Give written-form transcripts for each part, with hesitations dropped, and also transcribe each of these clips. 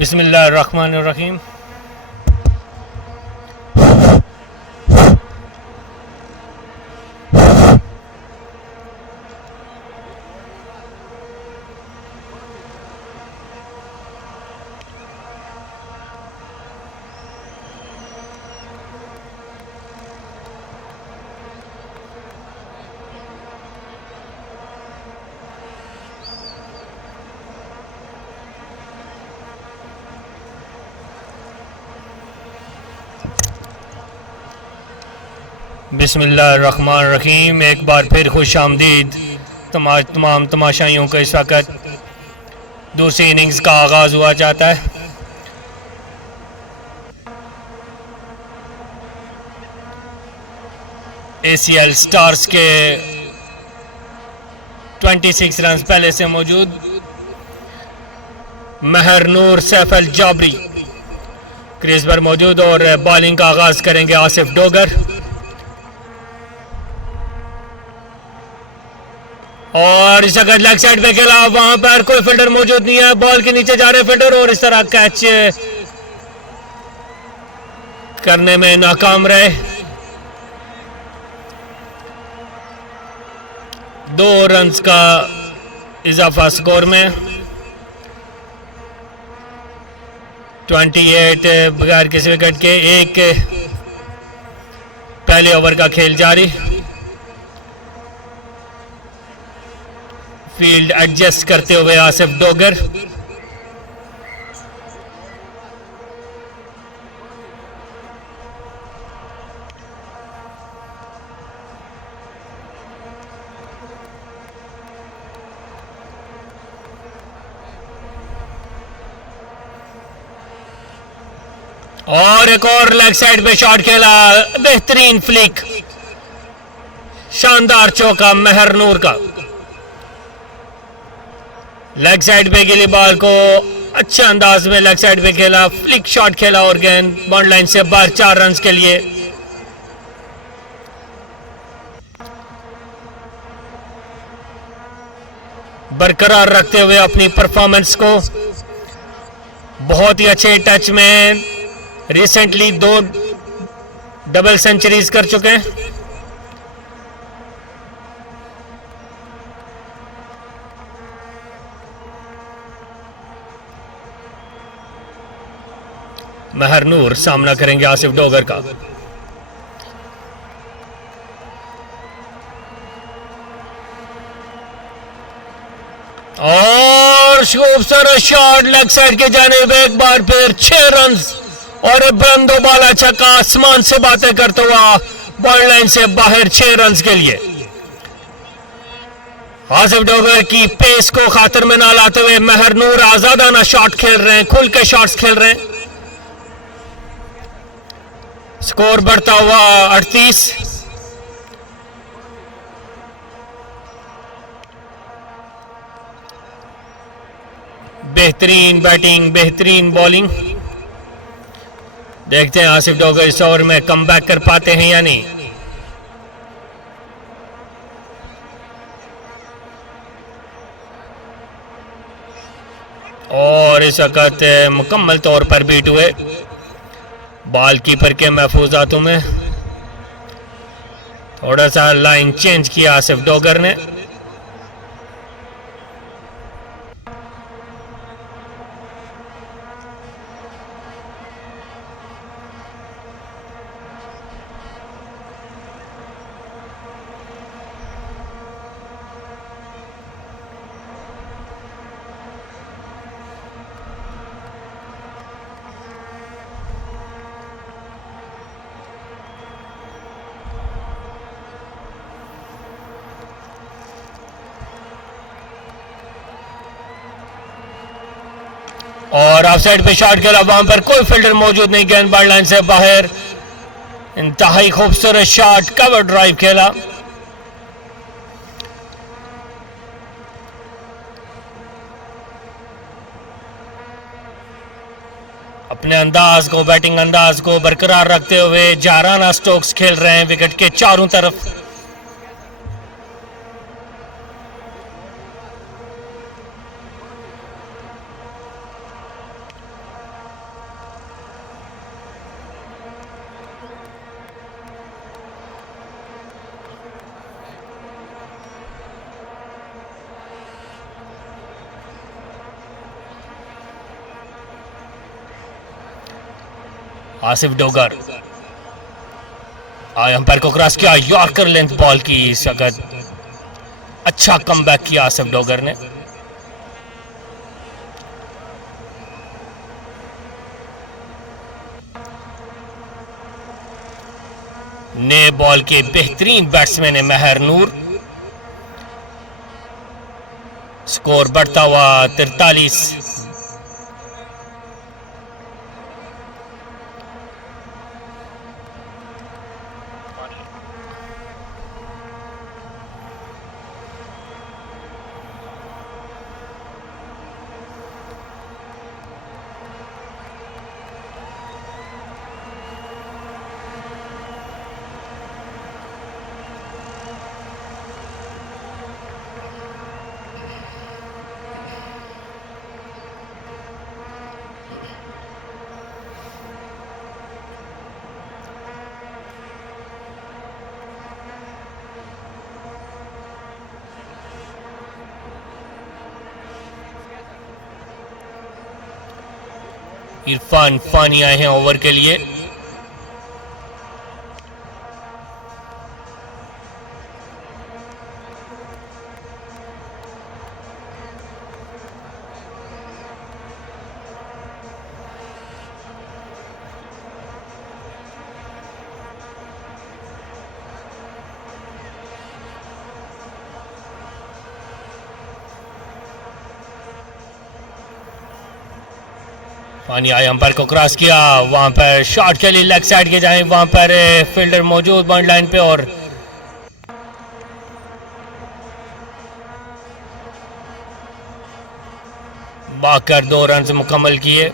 बिस्मिल्लाहिर्रहमानिर्रहीम। बिस्मिल्लाहिर्रहमानिर्रहीम। एक बार फिर खुश आमदीद तमाम तमाशाइयों को। इस वक्त दूसरी इनिंग्स का आगाज़ हुआ जाता है। ACL स्टार्स के 26 रन पहले से मौजूद। महरनूर सैफ अल जाबरी क्रीज पर मौजूद और बॉलिंग का आगाज़ करेंगे आसिफ डोगर। और इस वक्त लेग साइड पे खेला, वहां पर कोई फील्डर मौजूद नहीं है। बॉल के नीचे जा रहे फील्डर और इस तरह कैच करने में नाकाम रहे। 2 रन का इजाफा स्कोर में। 28 बगैर किसी विकेट के। एक पहले ओवर का खेल जारी। फील्ड एडजस्ट करते हुए आसिफ डोगर। और एक और लेग साइड पे शॉट खेला, बेहतरीन फ्लिक, शानदार चौका महरनूर का। लेग साइड पे खेली बॉल को अच्छे अंदाज में लेग साइड पे खेला, फ्लिक शॉट खेला और गेंद बाउंड लाइन से बाहर। 4 रन के लिए। बरकरार रखते हुए अपनी परफॉर्मेंस को, बहुत ही अच्छे टच में रिसेंटली 2 डबल सेंचुरीज कर चुके हैं। महरनूर सामना करेंगे आसिफ डोगर का। और खूबसूरत शॉट लेग साइड के जानिब। एक बार फिर 6 रन और बुलंदो बाला छक्का, आसमान से बातें करते हुआ बॉल लाइन से बाहर। 6 रन के लिए। आसिफ डोगर की पेस को खातर में ना लाते हुए महरनूर आजादाना शॉट खेल रहे हैं, खुल के शॉट्स खेल रहे हैं। स्कोर बढ़ता हुआ 38। बेहतरीन बैटिंग, बेहतरीन बॉलिंग। देखते हैं आसिफ डोगर इस ओवर में कम बैक कर पाते हैं या नहीं। और इस वक्त मुकम्मल तौर पर बीट हुए बॉल कीपर के महफूजातों में। थोड़ा सा लाइन चेंज किया आसिफ डोगर ने। और ऑफ साइड पे शॉट खेला, वहां पर कोई फील्डर मौजूद नहीं, गेंद बाउंड लाइन से बाहर। इंतहाई खूबसूरत शॉट, कवर ड्राइव खेला। अपने अंदाज को, बैटिंग अंदाज को बरकरार रखते हुए जाराना स्ट्रोक्स खेल रहे हैं विकेट के चारों तरफ। आसिफ डोगर, अंपायर को क्रॉस किया, यॉर्कर लेंथ बॉल की सख्त अच्छा कमबैक किया आसिफ डोगर ने। नए बॉल के बेहतरीन बैट्समैन है महर नूर। स्कोर बढ़ता हुआ 43। इरफान फानी आए हैं ओवर के लिए। पानी आया, अंपायर को क्रॉस किया, वहां पर शॉट के लिए लेग साइड के जाए, वहां पर फील्डर मौजूद बाउंड लाइन पे और बाकर 2 रन मुकम्मल किए।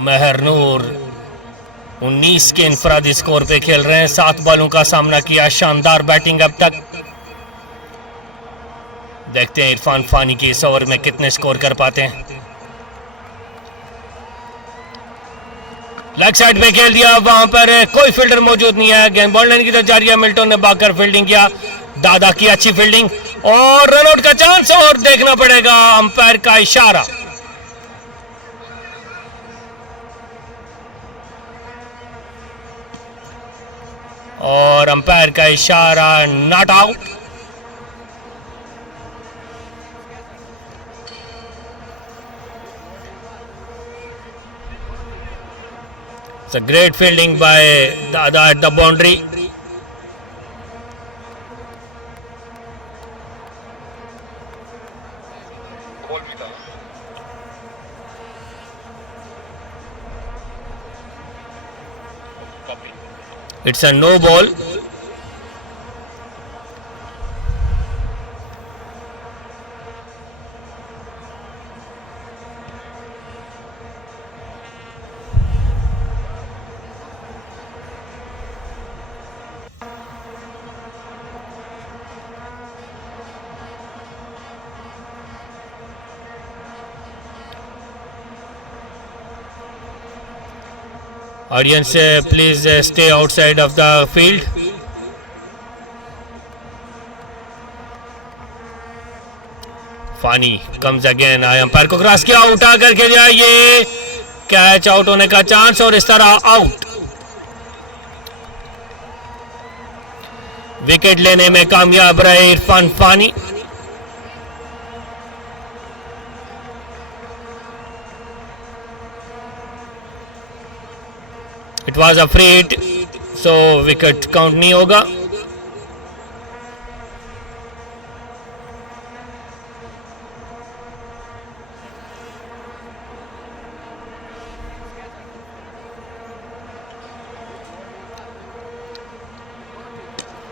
महर नूर 19 के इनफरादी स्कोर पे खेल रहे हैं। 7 बॉलों का सामना किया, शानदार बैटिंग अब तक। देखते हैं इरफान फानी की इस ओवर में कितने स्कोर कर पाते हैं। लेग साइड पे खेल दिया, वहां पर कोई फील्डर मौजूद नहीं है। गेंद बॉल लाइन की तरफ जा रही है, मिल्टन ने बाकर फील्डिंग किया, दादा की अच्छी फील्डिंग और रनआउट का चांस और देखना पड़ेगा अंपायर का इशारा। और अंपायर का इशारा, not out. It's a great fielding by Dada at the boundary. It's a no ball. Audience, please stay outside of the field. Fani comes again, umpire को क्रॉस किया, उठा करके जाए, ये कैच आउट होने का चांस और इस तरह आउट। विकेट लेने में कामयाब रहे Irfan Fani. It was a free hit, so wicket count नहीं होगा।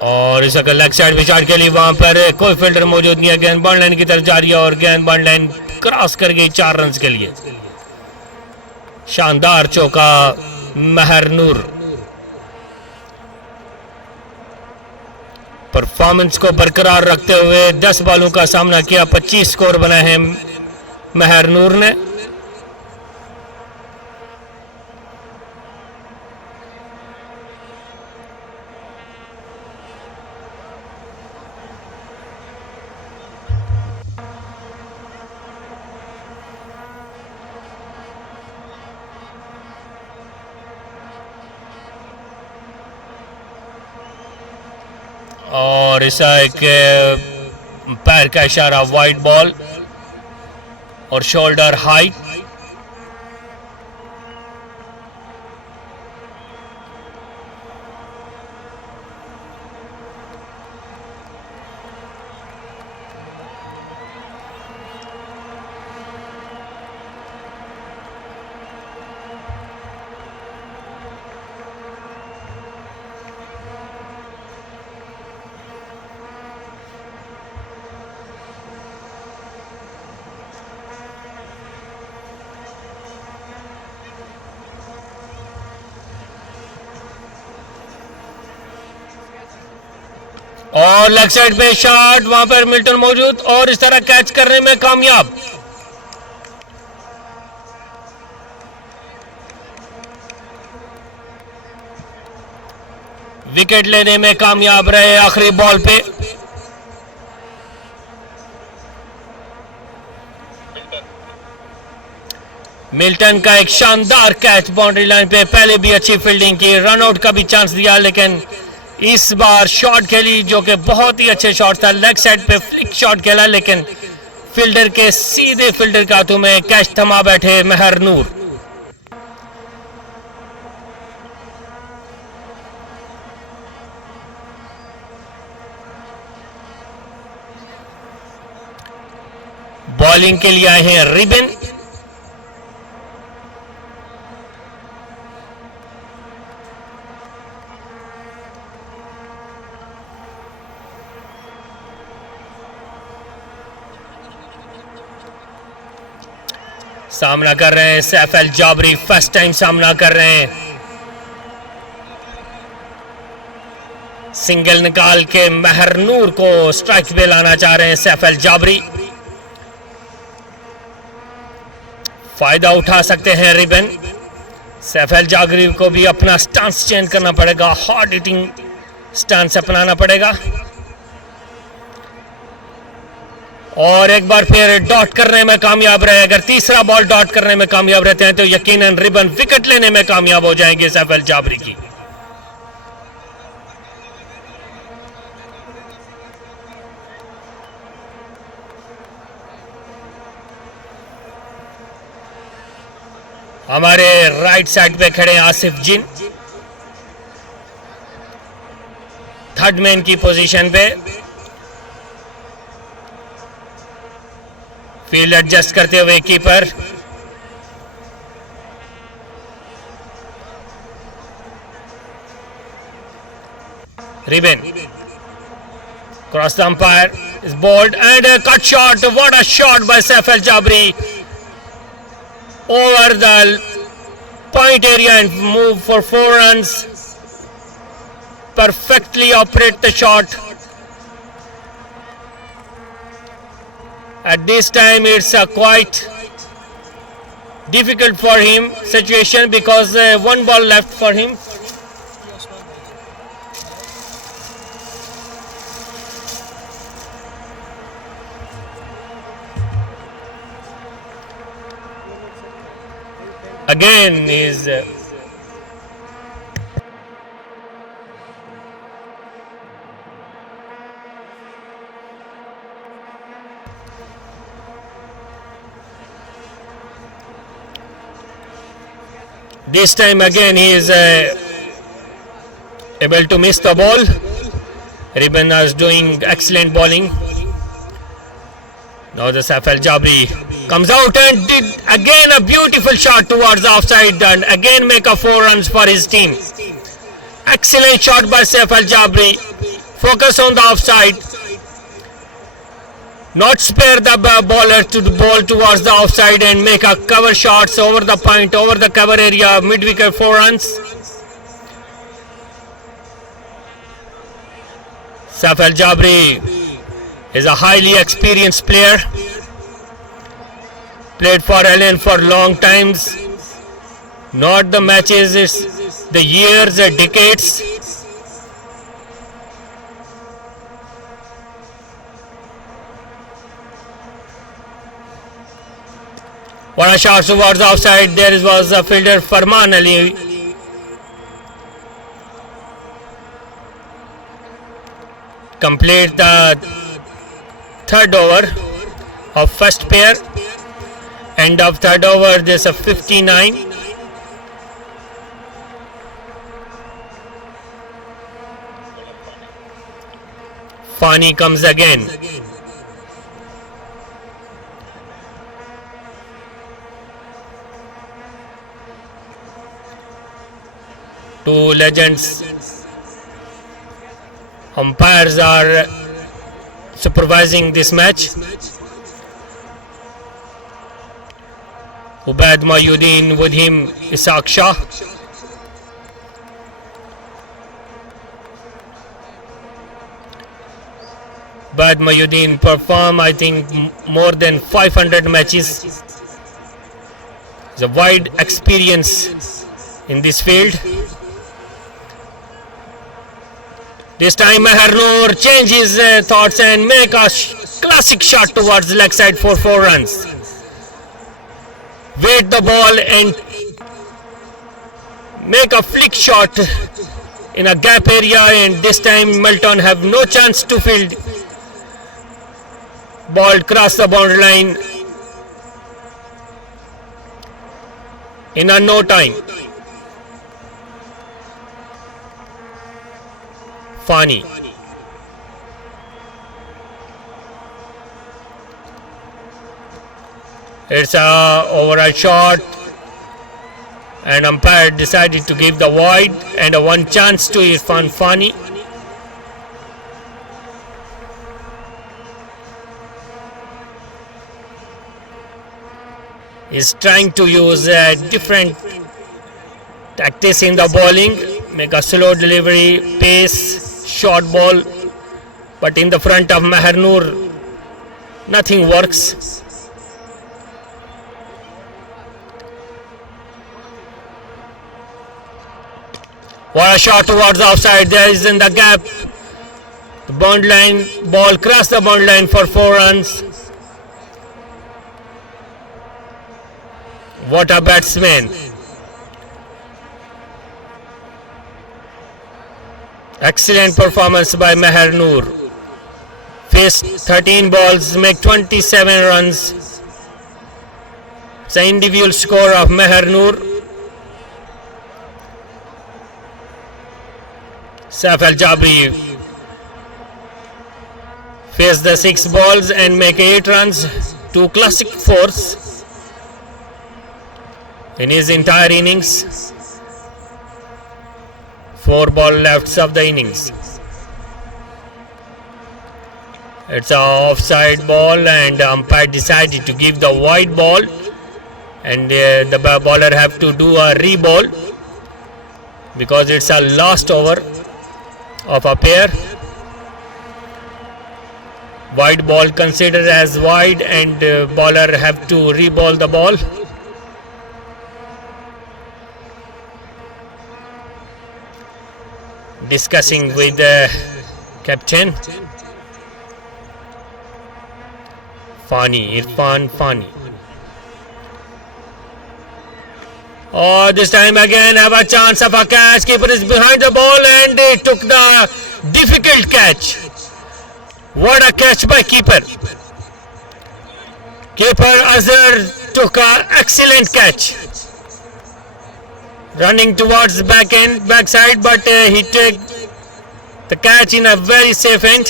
और इस लेग साइड पे शॉट के लिए वहां पर कोई फील्डर मौजूद नहीं है। गेंद बॉल लाइन की तरफ जा रही है और गेंद बॉल लाइन क्रॉस कर गई 4 रन के लिए। शानदार चौका महर नूर। परफॉर्मेंस को बरकरार रखते हुए 10 बॉलों का सामना किया, 25 स्कोर बनाए हैं महर नूर ने। और इसका एक पैर का इशारा, वाइड बॉल और शोल्डर हाइट। और लेग साइड पे शॉट, वहां पर मिल्टन मौजूद और इस तरह कैच करने में कामयाब। विकेट लेने में कामयाब रहे आखिरी बॉल पे। मिल्टन का एक शानदार कैच बाउंड्री लाइन पे, पहले भी अच्छी फील्डिंग की, रन आउट का भी चांस दिया, लेकिन इस बार शॉट खेली जो कि बहुत ही अच्छे शॉट था। लेग साइड पे फ्लिक शॉट खेला, लेकिन फील्डर के सीधे फील्डर के हाथों में कैच थमा बैठे महरनूर। बॉलिंग के लिए आए हैं रिबन। सामना कर रहे हैं सैफ अल जाबरी, फर्स्ट टाइम सामना कर रहे हैं। सिंगल निकाल के महरनूर को स्ट्राइक पे लाना चाह रहे हैं सैफ अल जाबरी। फायदा उठा सकते हैं रिबन। सैफ अल जाबरी को भी अपना स्टांस चेंज करना पड़ेगा, हार्ड हिटिंग स्टांस अपनाना पड़ेगा। और एक बार फिर डॉट करने में कामयाब रहे। अगर तीसरा बॉल डॉट करने में कामयाब रहते हैं तो यकीनन रिबन विकेट लेने में कामयाब हो जाएंगे सैफ अल जाबरी की। हमारे राइट साइड पे खड़े आसिफ जिन, थर्ड मैन की पोजीशन पे। फील्ड एडजस्ट करते हुए keeper. Ribbon cross the umpire, is bowled and cut shot. What a shot by Saif Al Jabri over the point area and move for 4 runs. Perfectly operate the shot. At this time it's a quite difficult for him situation because one ball left for him. Again is this time again he is able to miss the ball. Ribbon is doing excellent bowling. Now the Saif Al Jabri comes out and did again a beautiful shot towards the offside and again make a 4 runs for his team. Excellent shot by Saif Al Jabri. Focus on the offside. Not spare the bowler to the ball towards the offside and make a cover shots over the point, over the cover area, mid wicket 4 runs. Saif Al Jabri is a highly experienced player. Played for Allen for long times. Not the matches, it's the years, the decades. One shot towards the offside. There was a fielder Farman Ali. complete the third over of first pair. End of third over, there's a 59. Fani comes again. Two legends. Umpires are supervising this match. Ubaid Mayuddin, with him Ishaq Shah. Ubaid Mayuddin performed, I think, more than 500 matches. He's a wide experience in this field. This time Meher changes thoughts and make a classic shot towards leg side for 4 runs. Wait the ball and make a flick shot in a gap area, and this time Melton have no chance to field. Ball cross the boundary line in a no time. Fani. It's a overall shot, and umpire decided to give the wide and a one chance to Irfan Fani. He's trying to use different tactics in the bowling, make a slow delivery, pace, short ball, but in the front of Meher Noor, nothing works. What a shot towards the offside. There is in the gap. The boundary line, ball crossed the boundary line for 4 runs. What a batsman. Excellent performance by Meher Noor. Faced 13 balls, make 27 runs. It's an individual score of Meher Noor. Saif Al Jabri faced the 6 balls and make 8 runs, 2 classic fours in his entire innings. 4 ball left of the innings. It's an offside ball, and the umpire decided to give the wide ball, and the bowler have to do a re-ball because it's a last over of a pair. Wide ball considered as wide, and bowler have to re-ball the ball. Discussing with the captain Fani, Irfan Fani. Oh, this time again have a chance of a catch. Keeper is behind the ball and he took the difficult catch. What a catch by keeper. Keeper Azhar took an excellent catch. Running towards backside, but he took the catch in a very safe end.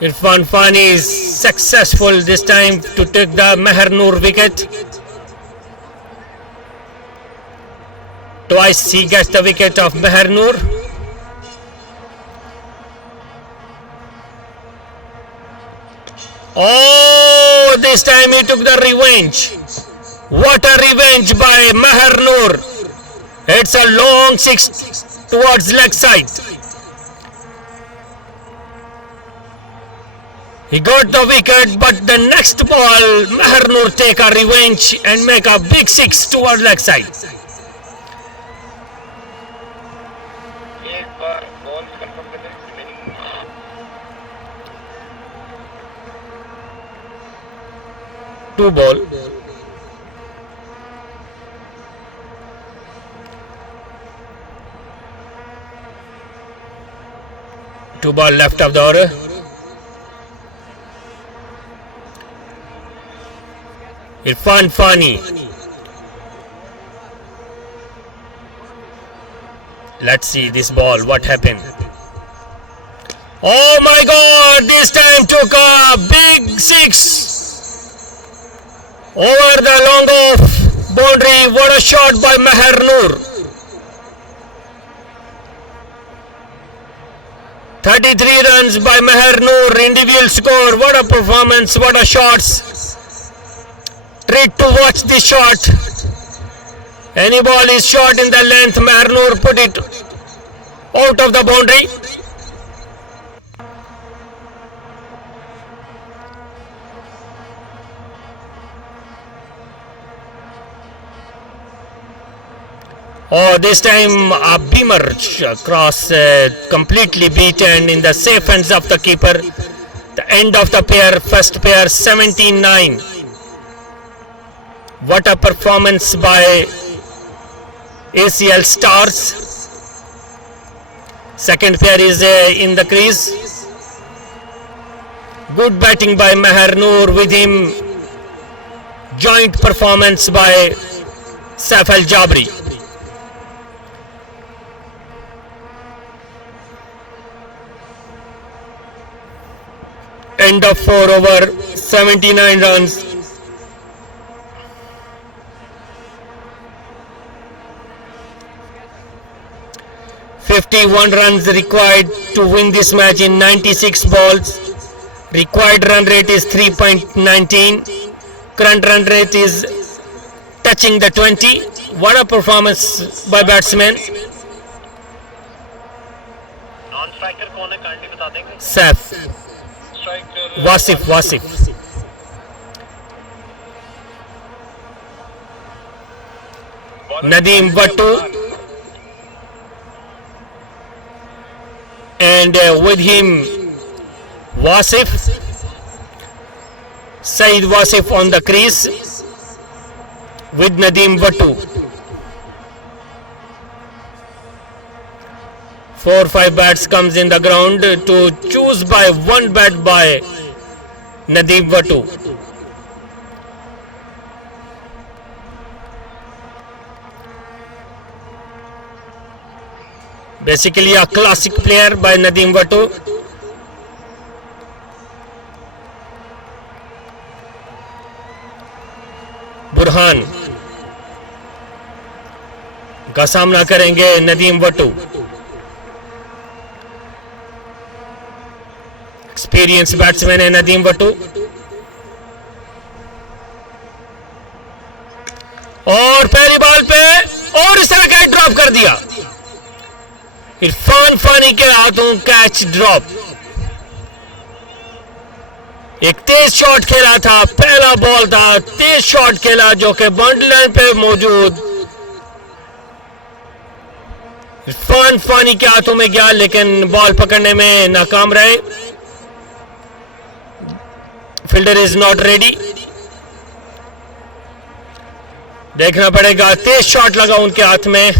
Irfan Fani is successful this time to take the Meher Noor wicket. Twice he gets the wicket of Meher Noor. Oh, this time he took the revenge. What a revenge by Meher Noor. It's a long 6 towards leg side. He got the wicket, but the next ball, Meher Noor take a revenge and make a big 6 towards leg side. Two ball. ball left of the order. Irfan Fani. Let's see this ball, what happened. Oh my God, this time took a big six. Over the long off boundary, what a shot by Meher Noor. 33 runs by Meher Noor, individual score, what a performance, what a shots. Treat to watch this shot. Any ball is shot in the length, Meher Noor put it out of the boundary. Oh, this time a beamer cross completely beaten in the safe hands of the keeper. The end of the pair, first pair 17-9. What a performance by ACL Stars. Second pair is in the crease. Good batting by Meher Noor, with him joint performance by Saif Al Jabri. End of 4 over, 79 runs. (51 runs required to win this match in 96 balls. Required run rate is 3.19. Current run rate is touching the 20. What a performance by batsman. Non-striker कौन है kindly बता देंगे? Saif. Wasif. Nadeem Wattu. And with him Wasif. Saeed Wasif on the crease with Nadeem Wattu. 4-5 bats comes in the ground to choose by one bat by Nadeem Wattu. Basically a classic player by Nadeem Wattu. Burhan का सामना करेंगे Nadeem Wattoo. Experience batsman है नदीम वट्टू. और पहली ball पे और इस तरह कैच ड्रॉप कर दिया. इरफान फानी के हाथों कैच ड्रॉप. एक तेज शॉट खेला था, पहला बॉल था, तेज शॉट खेला जो कि बाउंड्री लाइन पे मौजूद इरफान फानी के हाथों में गया, लेकिन बॉल पकड़ने में नाकाम रहे. Fielder is not ready. देखना पड़ेगा, तेज शॉट लगा उनके हाथ में.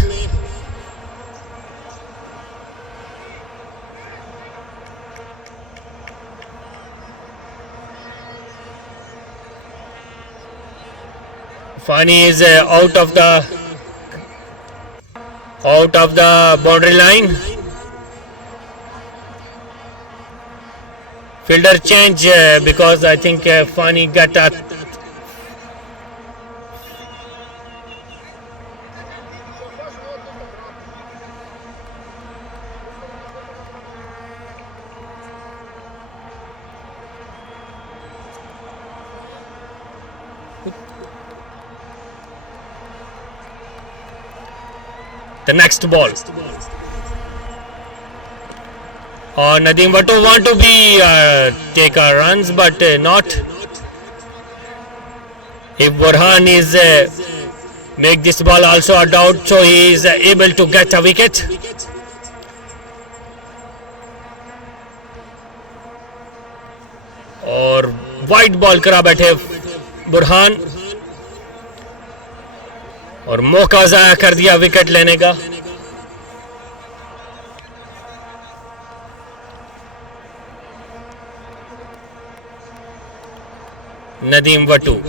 Fani is out of the boundary line. Fielder change because I think Fani got a the next ball. Nadeem Wattu want to be take runs, but not. If Burhan is make this ball also a doubt, so he is able to get a wicket. और wide ball करा बैठे बुरहान और मौका जाया कर दिया wicket लेने का. नदीम वटू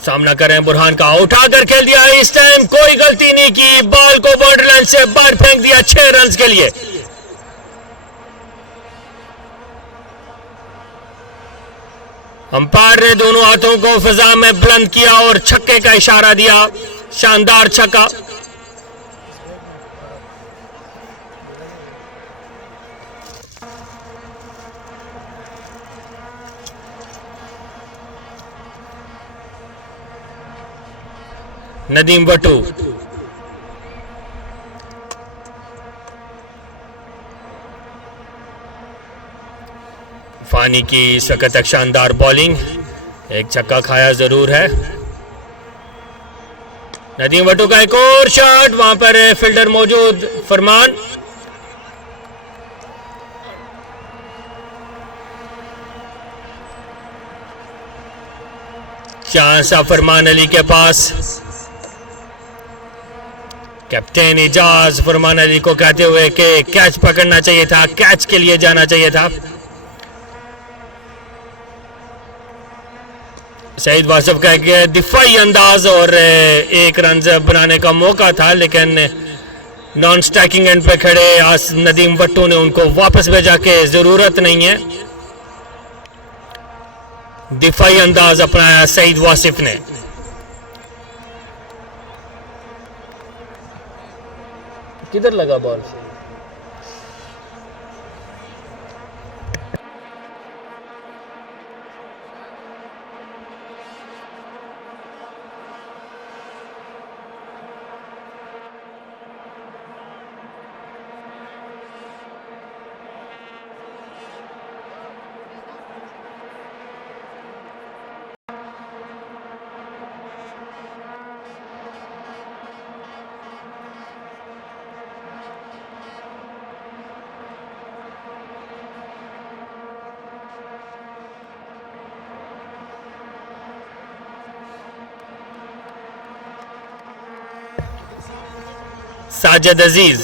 सामना कर रहे हैं बुरहान का, उठाकर खेल दिया। इस टाइम कोई गलती नहीं की, बॉल को बाउंड्री लाइन से बाहर फेंक दिया 6 रन के लिए। अंपायर ने दोनों हाथों को फिजा में बुलंद किया और छक्के का इशारा दिया। शानदार छक्का। नदीम वटू फानी की इस वक्त तक शानदार बॉलिंग, एक छक्का खाया जरूर है। नदीम वटू का एक और शॉट, वहां पर फील्डर मौजूद फरमान। चांस फरमान अली के पास। कैप्टन एजाज फरमान अली को कहते हुए कि कैच पकड़ना चाहिए था, कैच के लिए जाना चाहिए था। सईद वासिफ का एक दिफाई अंदाज और एक रन बनाने का मौका था, लेकिन नॉन स्ट्राइकिंग एंड पे खड़े आज नदीम वट्टू ने उनको वापस भेजा के जरूरत नहीं है। दिफाई अंदाज अपनाया सईद वासिफ ने। किधर लगा बॉल? साजिद अजीज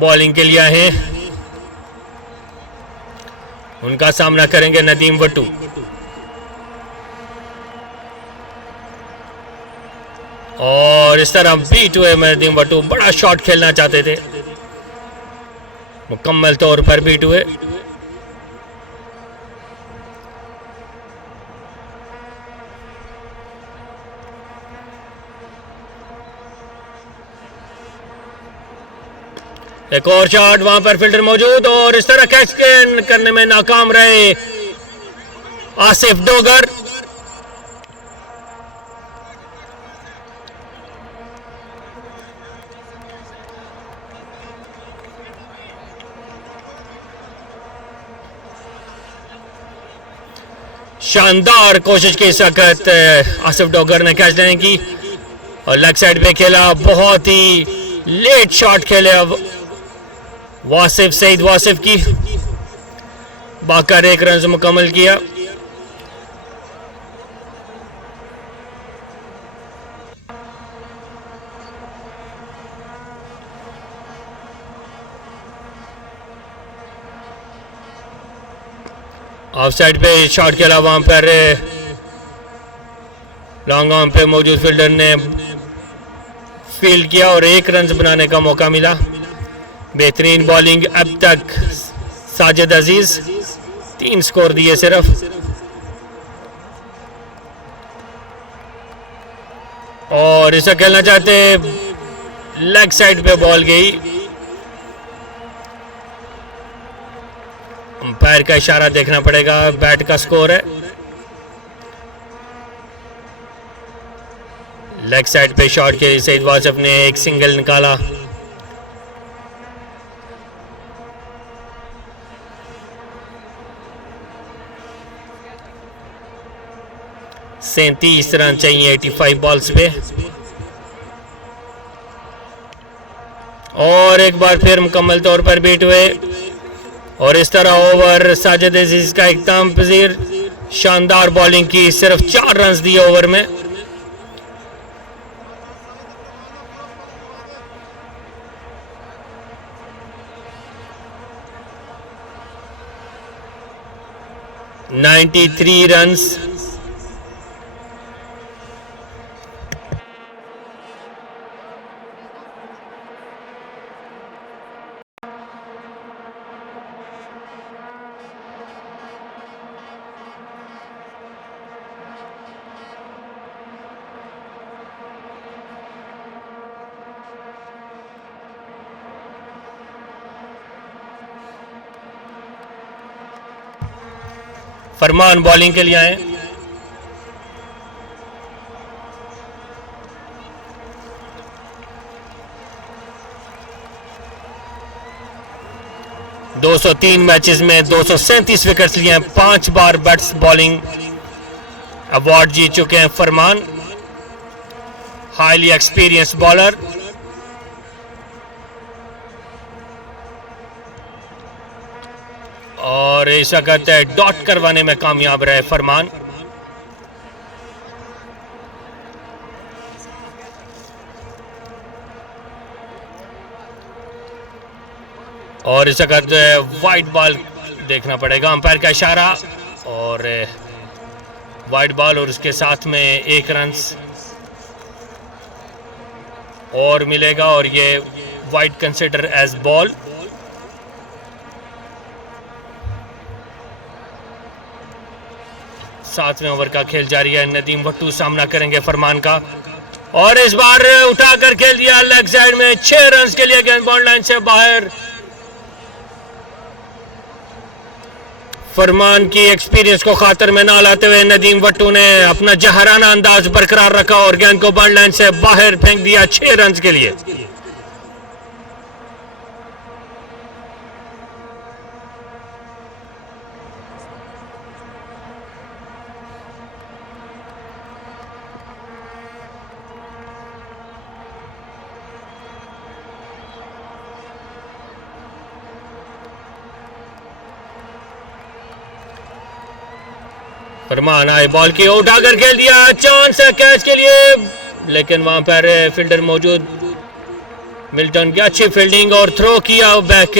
बॉलिंग के लिए हैं, उनका सामना करेंगे नदीम वटू। और इस तरह बीट हुए नदीम वटू, बड़ा शॉट खेलना चाहते थे, मुकम्मल तौर पर बीट हुए। एक और शॉट, वहां पर फील्डर मौजूद और इस तरह कैच करने में नाकाम रहे आसिफ डोगर। शानदार कोशिश की इस वक्त आसिफ डोगर ने कैच लेने की और लेग साइड पे खेला, बहुत ही लेट शॉट खेले अब वासिफ, सईद वासिफ की बाकर 1 रन से मुकम्मल किया। ऑफ साइड पे शॉट खेला, वहां पर लॉन्ग ऑन पे मौजूद फील्डर ने फील्ड किया और 1 रन बनाने का मौका मिला। बेहतरीन बॉलिंग अब तक साजिद अजीज, 3 स्कोर दिए सिर्फ। और इसे खेलना चाहते, लेग साइड पे बॉल गई, अंपायर का इशारा देखना पड़ेगा, बैट का स्कोर है। लेग साइड पे शॉट के सईद वासिफ ने एक सिंगल निकाला। सैंतीस रन चाहिए 85 बॉल्स पे। और एक बार फिर मुकम्मल तौर पर बीट हुए और इस तरह ओवर साजिद अजीज का इख्तिताम पजीर शानदार बॉलिंग की, सिर्फ 4 रन दिए ओवर में। 93 रन्स। फरमान बॉलिंग के लिए आए। दो 203 मैचेस में 237 विकेट्स लिए हैं, 5 बार बेस्ट बॉलिंग अवार्ड जीत चुके हैं फरमान। Highly experience bowler. और इस वक्त डॉट करवाने में कामयाब रहे फरमान। और इस वक्त वाइट बॉल देखना पड़ेगा, अंपायर का इशारा और वाइट बॉल और उसके साथ में 1 रन और मिलेगा और ये वाइट कंसिडर एज बॉल। सातवें ओवर का खेल जारी है। नदीम वट्टू सामना करेंगे फरमान का और इस बार उठाकर खेल दिया लेग साइड में 6 रन के लिए गेंद बाउंड लाइन से बाहर। फरमान की एक्सपीरियंस को खातर में ना लाते हुए नदीम वट्टू ने अपना जहराना अंदाज बरकरार रखा और गेंद को बाउंड लाइन से बाहर फेंक दिया 6 रन के लिए। फरमान आए, बॉल की उठाकर खेल दिया, चांस है कैच के लिए, लेकिन वहां पर फील्डर मौजूद मिल्टन की अच्छी फील्डिंग और थ्रो किया बैक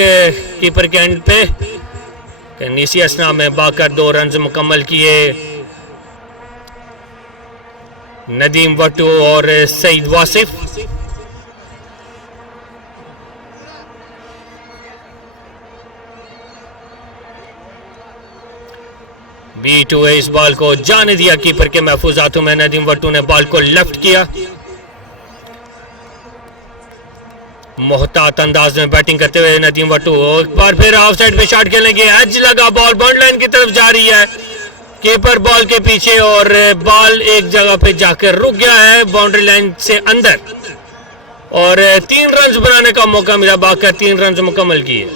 कीपर के एंड पे। इसी असना में बाकर 2 रन मुकम्मल किए नदीम वट्टू और सईद वासिफ। B2 इस बॉल को जाने दिया कीपर के महफूज हाथों में। नदीम वट्टू ने बॉल को लेफ्ट किया, मोहतात अंदाज में बैटिंग करते हुए नदीम वट्टू एक बार फिर ऑफ साइड पे शॉट खेलेंगे। एज लगा, बॉल बाउंड लाइन की तरफ जा रही है, कीपर बॉल के पीछे और बॉल एक जगह पे जाकर रुक गया है बाउंड्री लाइन से अंदर और 3 रन बनाने का मौका मिला। बाकी 3 रन मुकम्मल किए।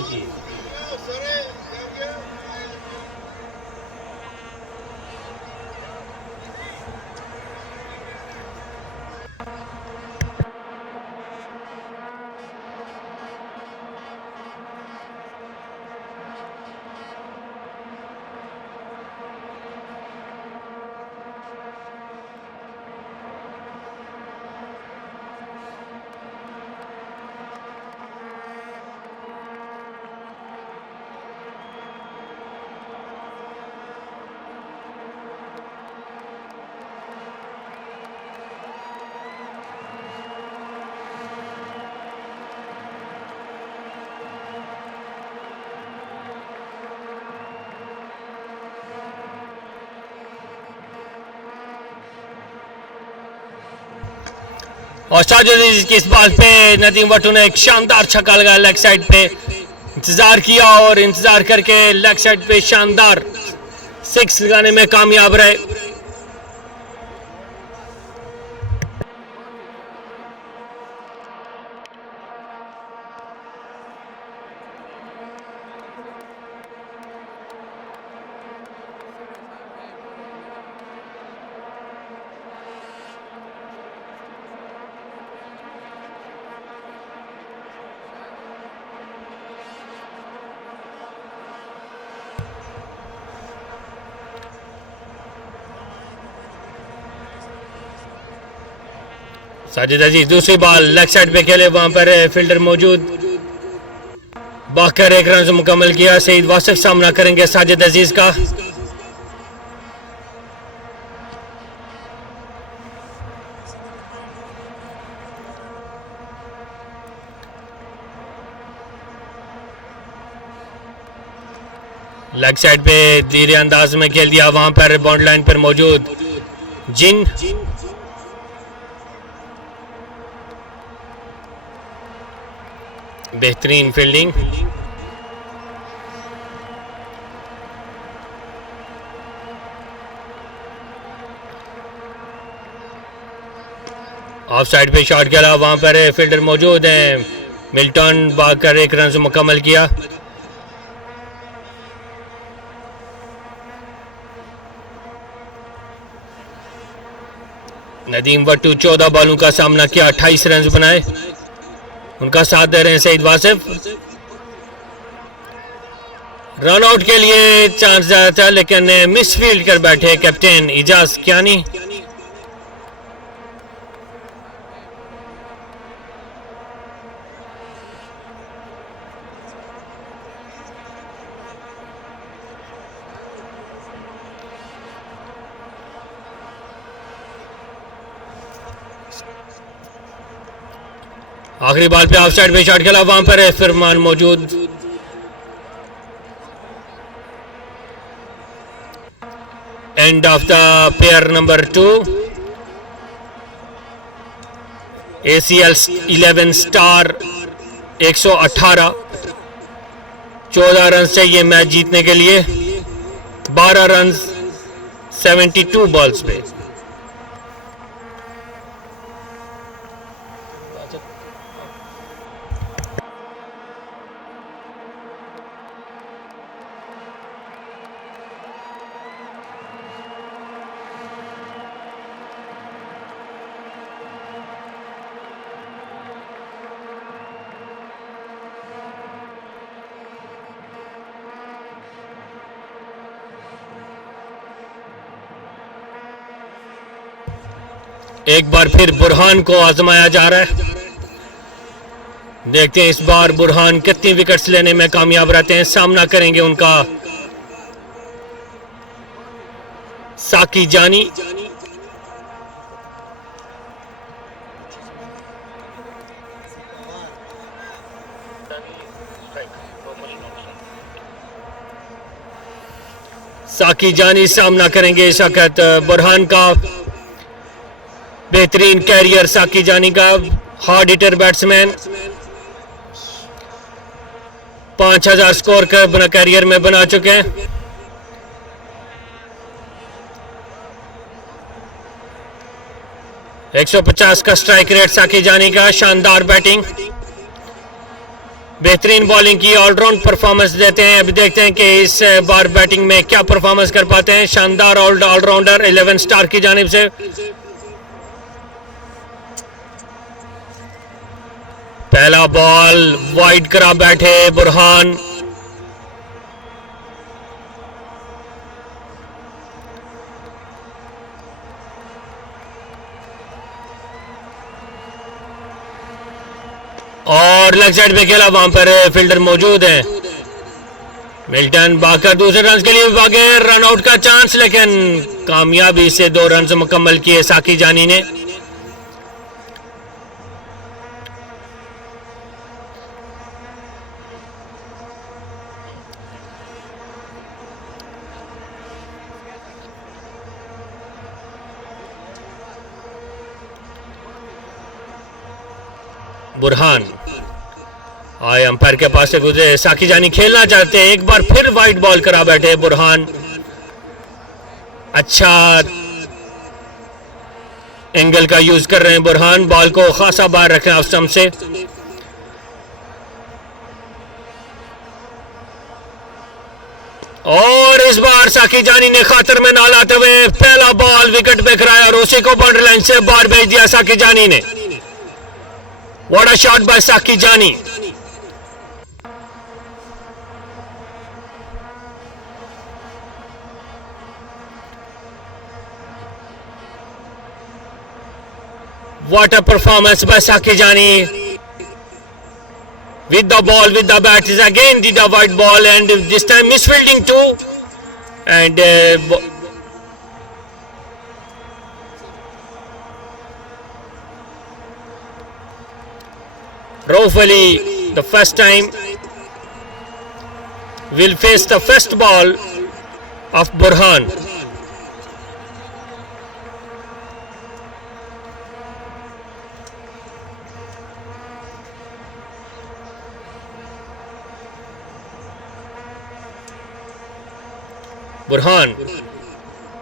और साजिद की इस बॉल पे नदीम वट्टू ने एक शानदार छक्का लगाया लेग साइड पे। इंतजार किया और इंतजार करके लेग साइड पे शानदार 6 लगाने में कामयाब रहे। साजिद अजीज दूसरी बॉल लेग साइड पे खेले, वहां पर फील्डर मौजूद, बाकर 1 रन मुकम्मल किया। सईद वासिफ सामना करेंगे साजिद अजीज का। लेग साइड पे धीरे अंदाज में खेल दिया, वहां पर बाउंड्री लाइन पर मौजूद जिन। बेहतरीन फील्डिंग। ऑफ साइड पे शॉट खेला, वहां पर फील्डर मौजूद हैं। मिल्टन भाग कर एक रन से मुकम्मल किया। नदीम वट्टू 14 बॉलों का सामना किया, 28 रन बनाए। उनका साथ दे रहे हैं सईद वासिफ। रन आउट के लिए चांस ज्यादा था, लेकिन मिस फील्ड कर बैठे कैप्टन इजाज कियानी। आखिरी बॉल पे ऑफ साइड पे शॉट खेला, वहां पर फरमान मौजूद। End of the pair number 2। ACL 11 star 118, 14 run चाहिए मैच जीतने के लिए। 12 रन 72 बॉल्स पे। एक बार फिर बुरहान को आजमाया जा रहा है। देखते हैं इस बार बुरहान कितनी विकेट्स लेने में कामयाब रहते हैं। सामना करेंगे उनका साकी जानी। साकी जानी सामना करेंगे इस वक्त बुरहान का। बेहतरीन कैरियर साकी जानी का, हार्ड हिटर बैट्समैन। 5000 स्कोर का बना कैरियर में बना चुके हैं। एक 150 का स्ट्राइक रेट साकी जानी का। शानदार बैटिंग, बेहतरीन बॉलिंग की, ऑलराउंड परफॉर्मेंस देते हैं। अभी देखते हैं कि इस बार बैटिंग में क्या परफॉर्मेंस कर पाते हैं। शानदार ऑलराउंडर 11 स्टार की जानिब से। पहला बॉल वाइड करा बैठे बुरहान। और लेग साइड पे खेला, वहां पर फील्डर मौजूद है। मिल्टन भागकर दूसरे रन के लिए भागे, रन आउट का चांस, लेकिन कामयाबी से 2 रन मुकम्मल किए साकी जानी ने। बुरहान आए अंपायर के पास से गुजरे। साकी जानी खेलना चाहते हैं, एक बार फिर वाइड बॉल करा बैठे बुरहान। अच्छा एंगल का यूज कर रहे हैं बुरहान, बॉल को खासा बाहर रखे ऑफ स्टंप से। और इस बार साकी जानी ने खातर में ना लाते हुए पहला बॉल विकेट पे कराया और उसी को बाउंड्री लाइन से बाहर भेज दिया साकी जानी ने। What a shot by Saki Jani. What a performance by Saki Jani. With the ball, with the bat, is again did a wide ball and this time misfielding too. And Rauf Ali, the first time will face the first ball of Burhan. Burhan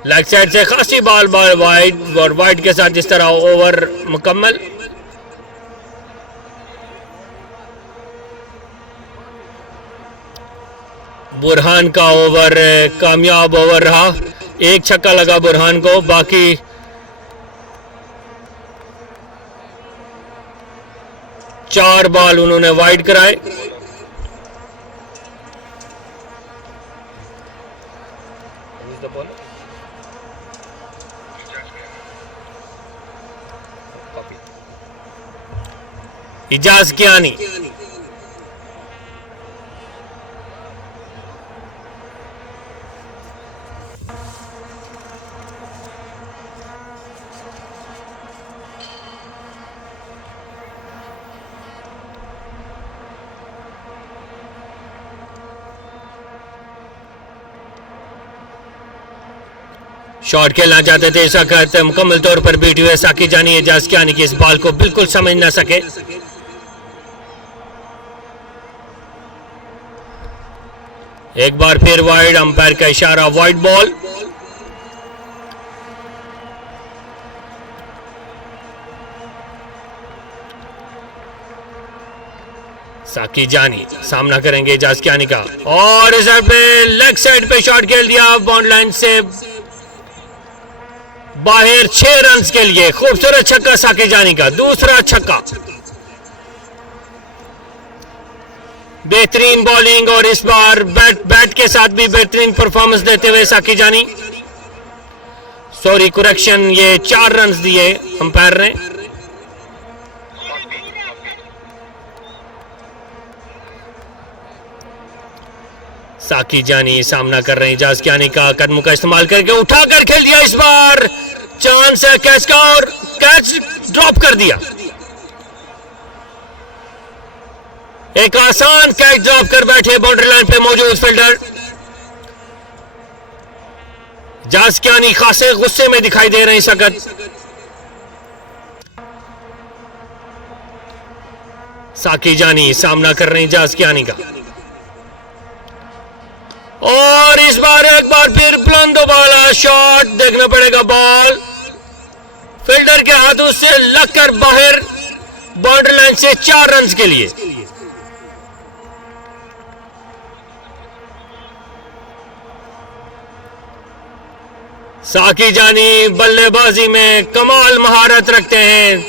leg side से खासी ball wide और wide के साथ जिस तरह over मुकम्मल। बुरहान का over कामयाब ओवर रहा, एक छक्का लगा बुरहान को, बाकी चार बॉल उन्होंने वाइड कराए। इजाज कियानी शॉट खेलना चाहते थे इस वक्त, मुकम्मल तौर पर बीट हुए साकी जानी एजाज कियानी की इस बॉल को बिल्कुल समझ ना सके। एक बार फिर वाइड, अंपायर का इशारा, वाइड बॉल। साकी जानी सामना करेंगे एजाज कियानी का, और इस पे लेग साइड पे शॉट खेल दिया बाउंड लाइन से बाहर, 6 रन के लिए। खूबसूरत छक्का साकी जानी का, दूसरा छक्का। बेहतरीन बॉलिंग और इस बार बैट के साथ भी बेहतरीन परफॉर्मेंस देते हुए साकी जानी, सॉरी करेक्शन, ये 4 रन दिए अंपायर ने। साकी जानी सामना कर रहे हैं एजाज कियानी का, कदमों का इस्तेमाल करके उठाकर खेल दिया, इस बार चांस है कैच का और कैच ड्रॉप कर दिया। एक आसान कैच ड्रॉप कर बैठे बाउंड्री लाइन पे मौजूद फील्डर। एजाज कियानी खासे गुस्से में दिखाई दे रहे हैं इस वक्त। साकी जानी सामना कर रहे हैं एजाज कियानी का, और इस बार एक बार फिर बुलंद वाला शॉट देखना पड़ेगा। बॉल फील्डर के हाथों से लगकर बाहर, बाउंड्री लाइन से 4 रन के लिए। साकी जानी बल्लेबाजी में कमाल महारत रखते हैं,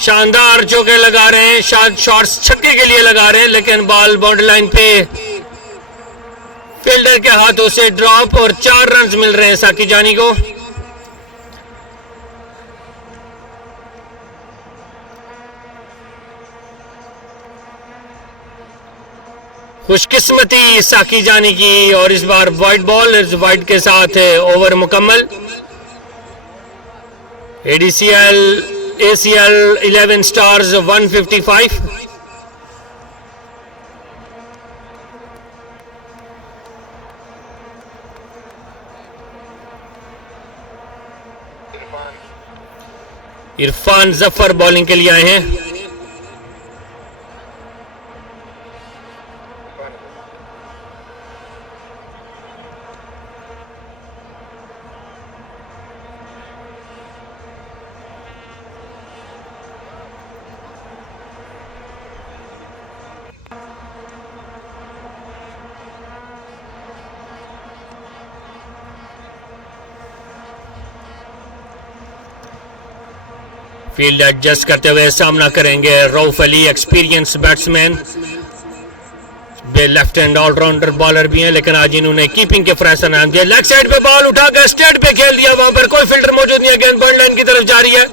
शानदार चौके लगा रहे हैं, शॉट्स छक्के के लिए लगा रहे हैं, लेकिन बॉल बाउंड्री लाइन पे फील्डर के हाथों से ड्रॉप और 4 रन मिल रहे हैं साकी जानी को। खुशकिस्मती साकी जानी की, और इस बार वाइड बॉल, वाइड के साथ ओवर मुकम्मल। ACL 11 stars 155। Irfan Zafar bowling के लिए आए हैं। फील्ड एडजस्ट करते हुए सामना करेंगे Rauf Ali, experience batsman, left hand allrounder bowler भी हैं, लेकिन आज इन्होंने कीपिंग के फ्रेश नाम दिया। लेग साइड पे बॉल उठाकर स्ट्रेट पे खेल दिया, वहां पर कोई फील्डर मौजूद नहीं है, गेंद बॉल लाइन की तरफ जा रही है,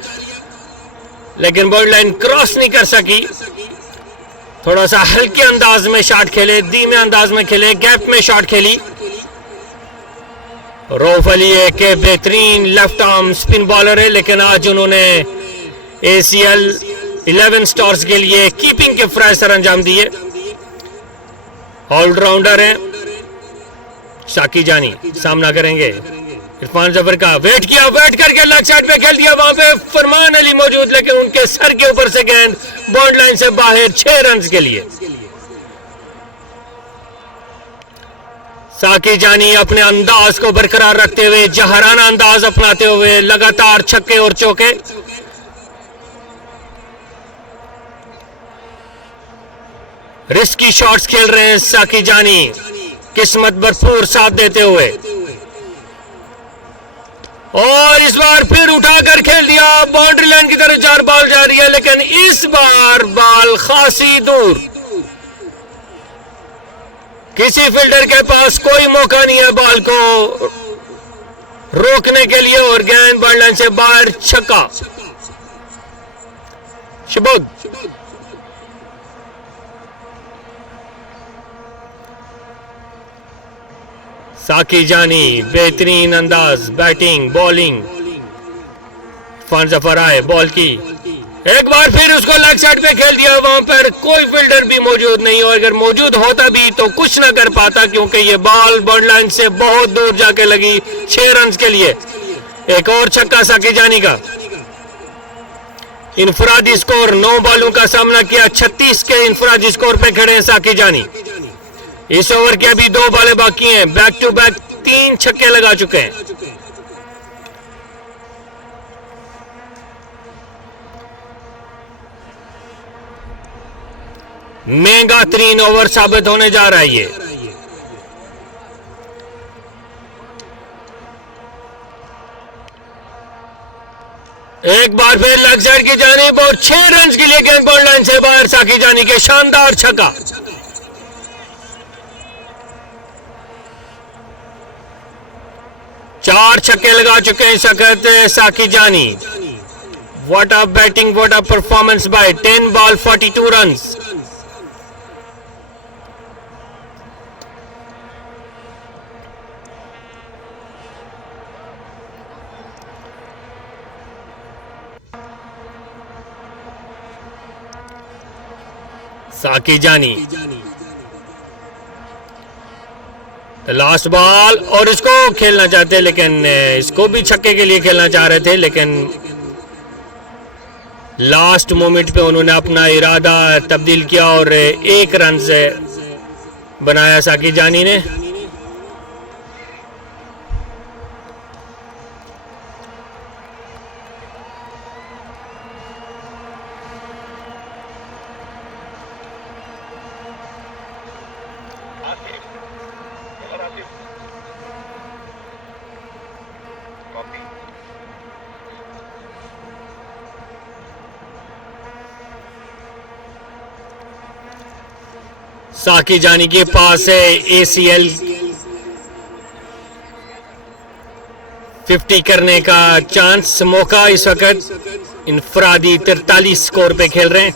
लेकिन बॉल लाइन क्रॉस नहीं कर सकी। थोड़ा सा हल्के अंदाज में शॉट खेले, धीमे अंदाज में खेले, गैप में शॉट खेली। रऊफ अली एक बेहतरीन लेफ्ट आर्म स्पिन बॉलर है, लेकिन आज उन्होंने ACL 11 स्टार्स के लिए कीपिंग के फ्रेश अंजाम दिए। ऑलराउंडर हैं साकी जानी, सामना करेंगे इरफान जफर का। वेट किया, वेट करके लेग साइड पे खेल दिया, वहां पे फरमान अली मौजूद, लेकिन उनके सर के ऊपर से गेंद बाउंड लाइन से बाहर, 6 रन के लिए। साकी जानी अपने अंदाज को बरकरार रखते हुए, जहराना अंदाज अपनाते हुए लगातार छक्के और चौके। रिस्की शॉट्स खेल रहे हैं साकी जानी, किस्मत भरपूर साथ देते हुए। और इस बार फिर उठाकर खेल दिया, बाउंड्री लाइन की तरफ 4 बॉल जा रही है, लेकिन इस बार बॉल खासी दूर। किसी फील्डर के पास कोई मौका नहीं है बॉल को रोकने के लिए, और गेंद बाउंड्री लाइन से बाहर, छक्का। शबूत साकी जानी, बेहतरीन अंदाज, बैटिंग बॉलिंग। इरफान जफर आए, बॉल की, एक बार फिर उसको लेग साइड पे खेल दिया, वहां पर कोई फील्डर भी मौजूद नहीं, और अगर मौजूद होता भी तो कुछ ना कर पाता, क्योंकि ये बॉल बाउंड्री लाइन से बहुत दूर जाके लगी, 6 रन के लिए। एक और छक्का साकी जानी का। इनफरादी स्कोर, 9 बॉलों का सामना किया, 36 के इनफरादी स्कोर पे खड़े हैं साकी जानी। इस ओवर के अभी 2 बॉलें बाकी हैं, बैक टू बैक 3 छक्के लगा चुके हैं। महंगा 3 ओवर साबित होने जा रहा है ये। एक बार फिर लेग साइड की जानिब, और 6 रन के लिए गेंद बाउंड्री लाइन से बाहर, साकी जानी के शानदार छक्का। चार छक्के लगा चुके हैं इस वक्त साकी जानी। What a batting, what a performance by 10 ball 42 runs. साकी जानी लास्ट बॉल, और इसको खेलना चाहते, लेकिन इसको भी छक्के के लिए खेलना चाह रहे थे, लेकिन लास्ट मोमेंट पे उन्होंने अपना इरादा तब्दील किया और 1 रन से बनाया साकी जानी ने। साकी जानी के पास है ACL 50 करने का चांस, मौका इस वक्त। इनफरादी 43 स्कोर पे खेल रहे हैं।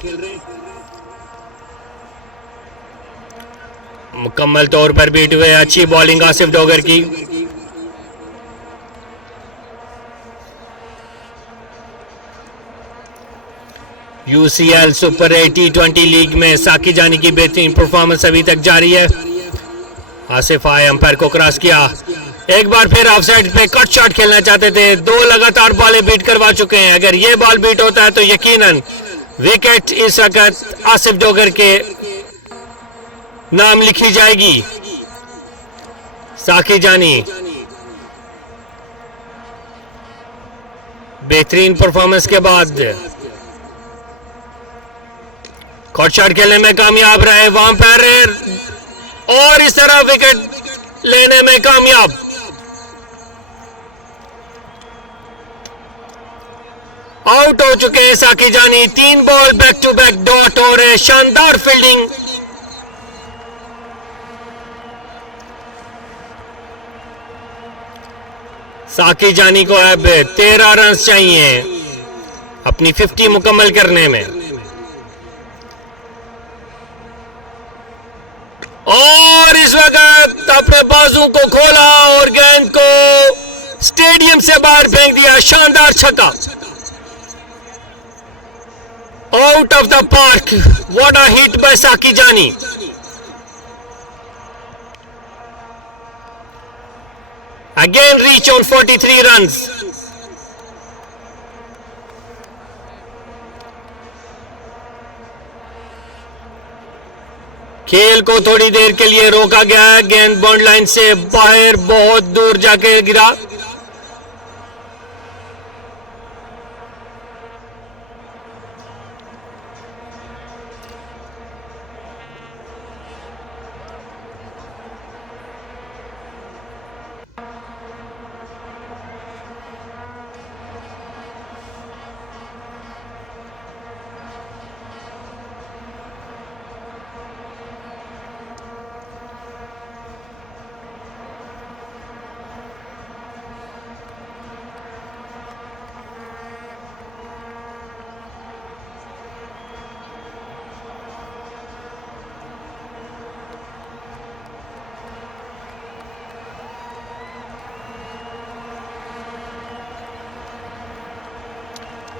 मुकम्मल तौर पर बीट हुए, अच्छी बॉलिंग आसिफ डोगर की। UCL सुपर 8 T20 लीग में साकी जानी की बेहतरीन परफॉर्मेंस अभी तक जारी है। आसिफ आए, अंपायर को क्रॉस किया, एक बार फिर ऑफ साइड पे कट शॉट खेलना चाहते थे, 2 लगातार बॉलें बीट करवा चुके हैं। अगर ये बॉल बीट होता है तो यकीनन विकेट इस वक्त आसिफ डोगर के नाम लिखी जाएगी। साकी जानी बेहतरीन परफॉर्मेंस के बाद कट शॉट खेलने में कामयाब रहे, वहां पर और इस तरह विकेट लेने में कामयाब। आउट हो चुके हैं साकी जानी। 3 ball back to back dot और शानदार फील्डिंग। साकी जानी को अब 13 रन चाहिए अपनी 50 मुकम्मल करने में। और इस वक्त अपने बाजू को खोला और गेंद को स्टेडियम से बाहर फेंक दिया। शानदार छक्का, out of the park. What a hit by साकी जानी। Again reach on 43 runs. खेल को थोड़ी देर के लिए रोका गया है, गेंद बाउंड्री लाइन से बाहर बहुत दूर जाके गिरा।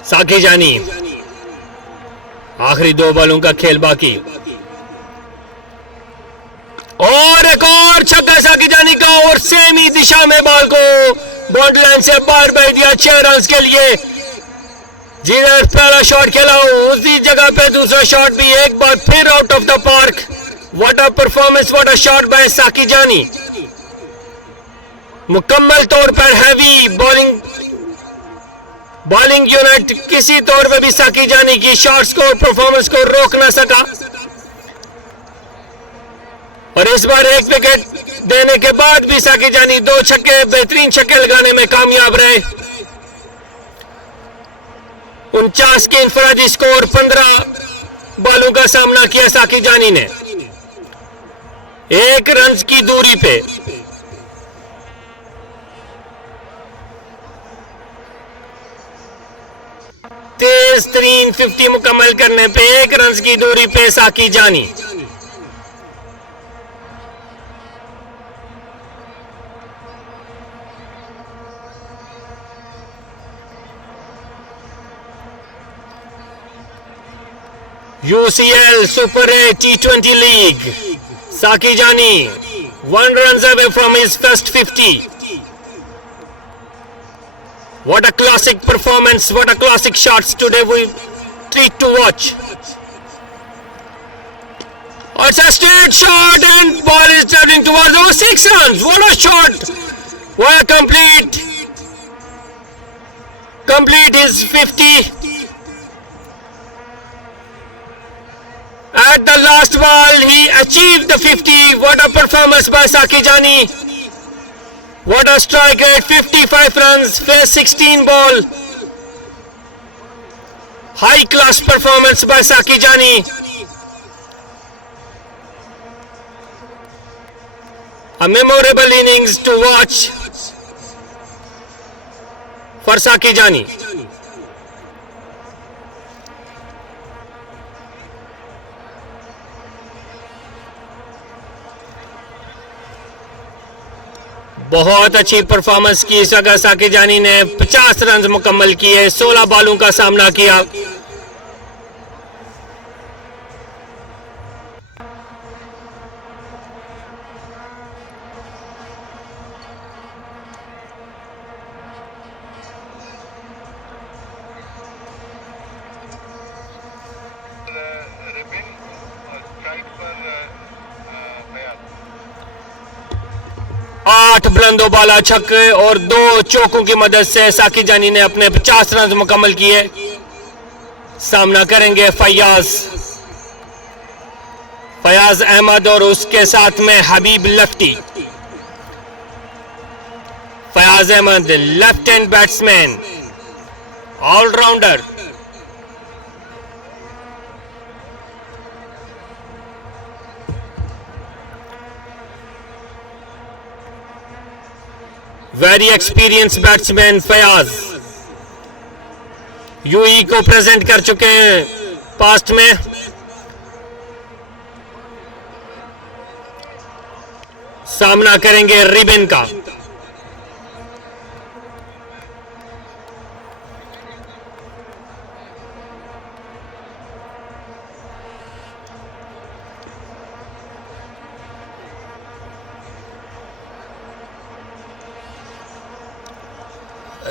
साकी जानी, आखिरी 2 बॉलों का खेल बाकी और एक और छक्का साकी जानी का और सेम ही दिशा में बॉल को बाउंड्री लाइन से बाहर भेज दिया 6 रन के लिए। जिधर पहला शॉट खेला उसी जगह पे दूसरा शॉट भी एक बार फिर out of the park. What a performance, what a shot bye साकी जानी। मुकम्मल तौर पर हैवी बॉलिंग यूनिट किसी तौर पे भी साकी जानी की शॉट्स को और परफॉर्मेंस को रोक ना सका और इस बार एक विकेट देने के बाद भी साकी जानी 2 छक्के, बेहतरीन छक्के लगाने में कामयाब रहे। 49 के इंफरादी स्कोर, 15 बॉलों का सामना किया साकी जानी ने 1 रन की दूरी पे। तेज तरीन 50 मुकम्मल करने पे 1 रन की दूरी पे साकी जानी। UCL Super 8 T20 League, Saki Jani 1 run away from his first 50. What a classic performance, what a classic shots today we treat to watch. Oh, it's a straight shot and ball is traveling towards 6 runs. What a shot! What a complete his 50. At the last ball, he achieved the 50. What a performance by Saki Jani. What a strike rate, 55 runs, face 16 ball. High class performance by Saki Jani. A memorable innings to watch for Saki Jani. बहुत अच्छी performance की इस जगह साकी जानी ने 50 run मुकम्मल किए, 16 बॉलों का सामना किया। आठ बुलंदो बाला छक्के और 2 चौकों की मदद से साकी जानी ने अपने 50 रन मुकम्मल किए। सामना करेंगे फयाज अहमद और उसके साथ में Habib Lafti. Fayaz Ahmed left hand batsman, allrounder. Very experience batsman Fayaz, UAE को प्रेजेंट कर चुके हैं पास्ट में। सामना करेंगे रिबन का।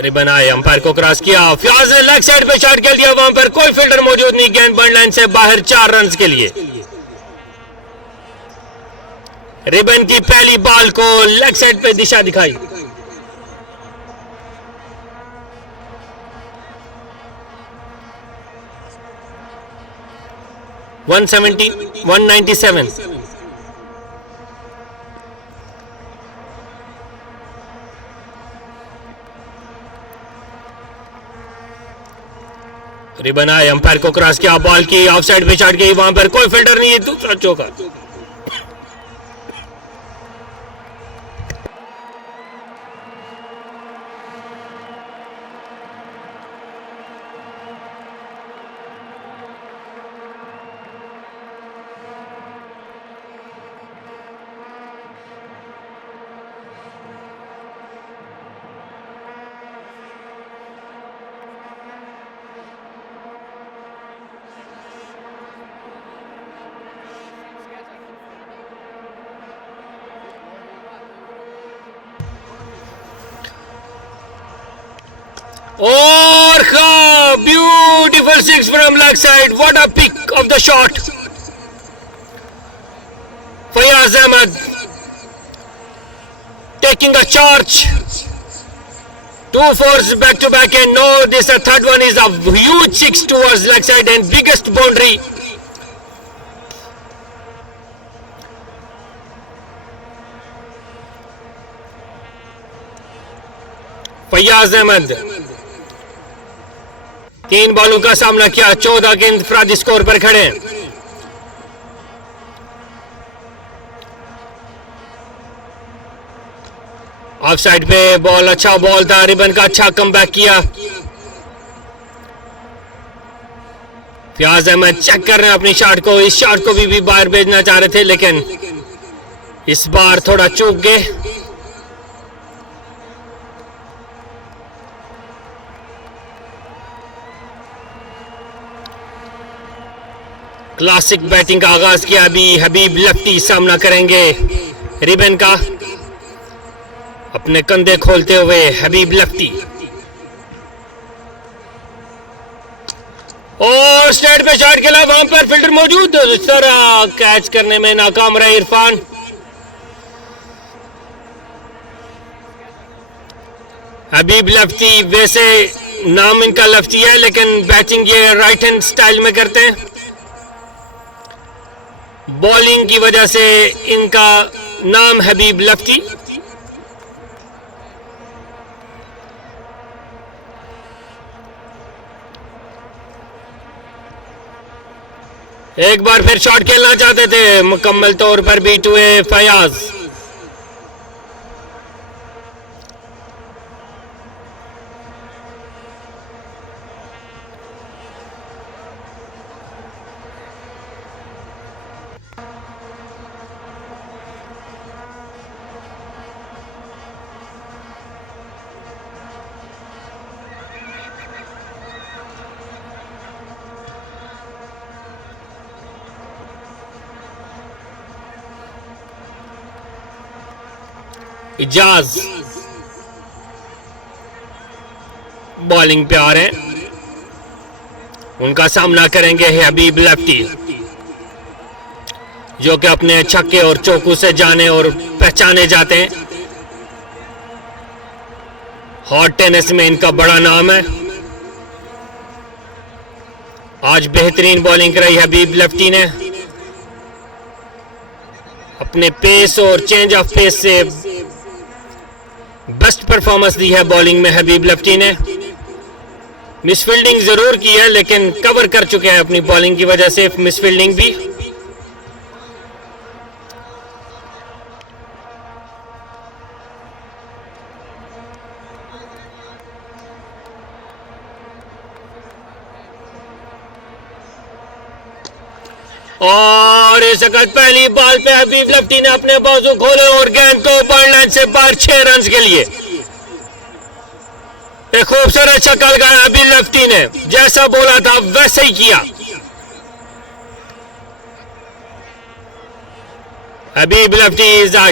रिबन आए, अंपायर को क्रॉस किया, फयाज ने लेग साइड पे शॉट खेल दिया, वहां पर कोई फील्डर मौजूद नहीं, गेंद बॉल लाइन से बाहर 4 रन के लिए। रिबन की पहली बॉल को लेग साइड पे दिशा दिखाई। वन 197। रिबन आए, अंपायर को क्रॉस किया, बॉल की ऑफ साइड पे शॉट गई, वहां पर कोई फील्डर नहीं है, दूसरा चौका। और beautiful 6 from leg side, what a pick of the shot. Fayaz Ahmed taking a charge, 2 fours back to back, and no, this third one is a huge 6 towards leg side and biggest boundary. Fayaz Ahmed 3 बॉलों का सामना किया, 14 के इंफरादी score पर खड़े हैं। Of side पे ball, अच्छा बॉल था, रिबन का अच्छा कमबैक किया। फयाज अहमद चेक कर रहे हैं अपनी शॉट को, इस शॉट को भी बाहर भेजना चाह रहे थे, लेकिन इस बार थोड़ा चूक गए। क्लासिक बैटिंग का आगाज किया, अभी हबीब लफ्टी सामना करेंगे रिबन का, अपने कंधे खोलते हुए हबीब लफ्टी। और स्ट्रेट पे शॉट खेला, वहां पर फील्डर मौजूद, इस तरह कैच करने में नाकाम रहे इरफान। हबीब लफ्टी, वैसे नाम इनका लफ्टी है, लेकिन बैटिंग ये राइट हैंड स्टाइल में करते हैं। बॉलिंग की वजह से इनका नाम हबीब लफ्टी। एक बार फिर शॉट खेलना चाहते थे, मुकम्मल तौर पर बीट हुए फयाज। इजाज बॉलिंग पे आ रहे हैं, उनका सामना करेंगे हबीब लफ्टी, जो कि अपने छक्के और चौकू से जाने और पहचाने जाते हैं। हॉट टेनिस में इनका बड़ा नाम है। आज बेहतरीन बॉलिंग कराई हबीब लफ्टी ने, अपने पेस और चेंज ऑफ पेस से बेस्ट परफॉर्मेंस दी है बॉलिंग में हबीब लफ्टी ने। मिसफील्डिंग जरूर की है, लेकिन कवर कर चुके हैं अपनी बॉलिंग की वजह से मिसफील्डिंग भी। और इस वक्त पहली बॉल पे हबीब लफ्टी ने अपने बाजू खोले और गेंद को बॉल लाइन से बाहर 6 रन के लिए। एक खूबसूरत छक्का लगाया हबीब लफ्टी ने, जैसा बोला था वैसे ही किया। Habib Lafti is a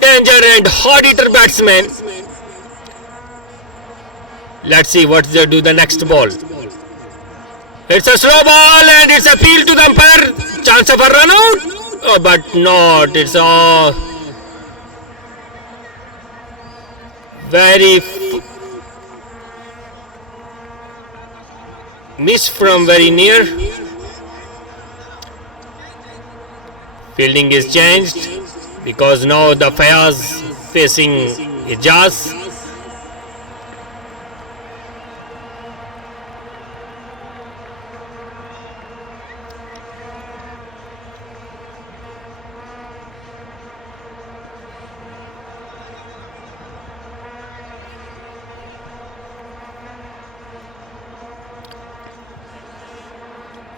danger and hot hitter batsman, Let's see what they do the next ball. It's a slow ball and it's appeal to the umpire. Chance of a run out. Oh, but not. It's a very miss from very near. Fielding is changed because now the Fayaz facing Ijaz.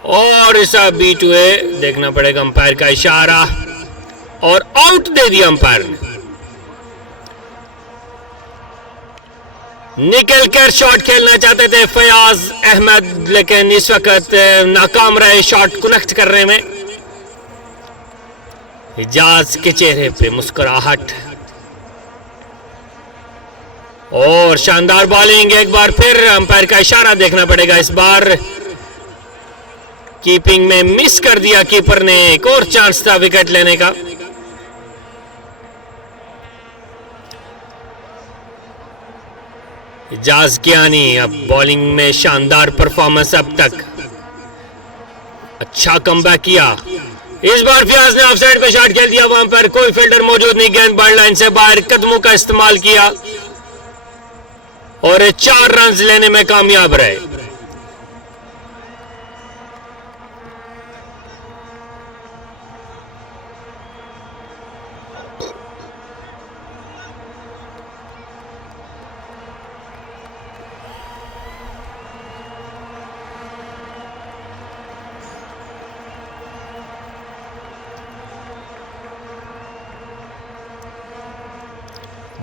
और इस B2A देखना पड़ेगा umpire का इशारा और out दे दिया umpire ने। निकल कर शॉट खेलना चाहते थे फयाज अहमद, लेकिन इस वक्त नाकाम रहे शॉट कनेक्ट करने में। इजाज के चेहरे पे मुस्कुराहट और शानदार बॉलिंग। एक बार फिर अंपायर का इशारा देखना पड़ेगा। इस बार कीपिंग में मिस कर दिया कीपर ने। एक और चांस था विकेट लेने का। इजाज कियानी अब बॉलिंग में शानदार परफॉर्मेंस अब तक, अच्छा कमबैक किया। इस बार फयाज ने ऑफसाइड पे शॉट खेल दिया, वहां पर कोई फील्डर मौजूद नहीं। गेंद बॉल लाइन से बाहर, कदमों का इस्तेमाल किया और 4 रन लेने में कामयाब रहे।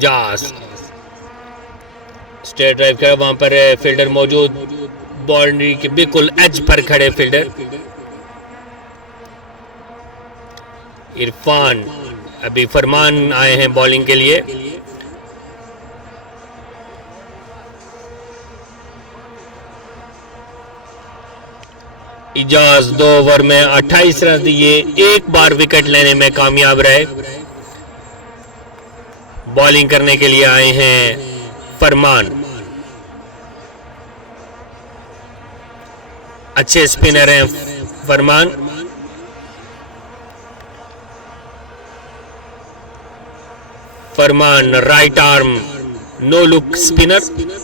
जास स्ट्रेट ड्राइव किया, वहां पर फील्डर मौजूद, बाउंड्री के बिल्कुल एज पर खड़े फील्डर। इरफान, अभी फरमान आए हैं बॉलिंग के लिए। इजाज 2 ओवर में 28 रन दिए, एक बार विकेट लेने में कामयाब रहे। बॉलिंग करने के लिए आए हैं फरमान, अच्छे स्पिनर हैं Farman. Farman right arm no look spinner.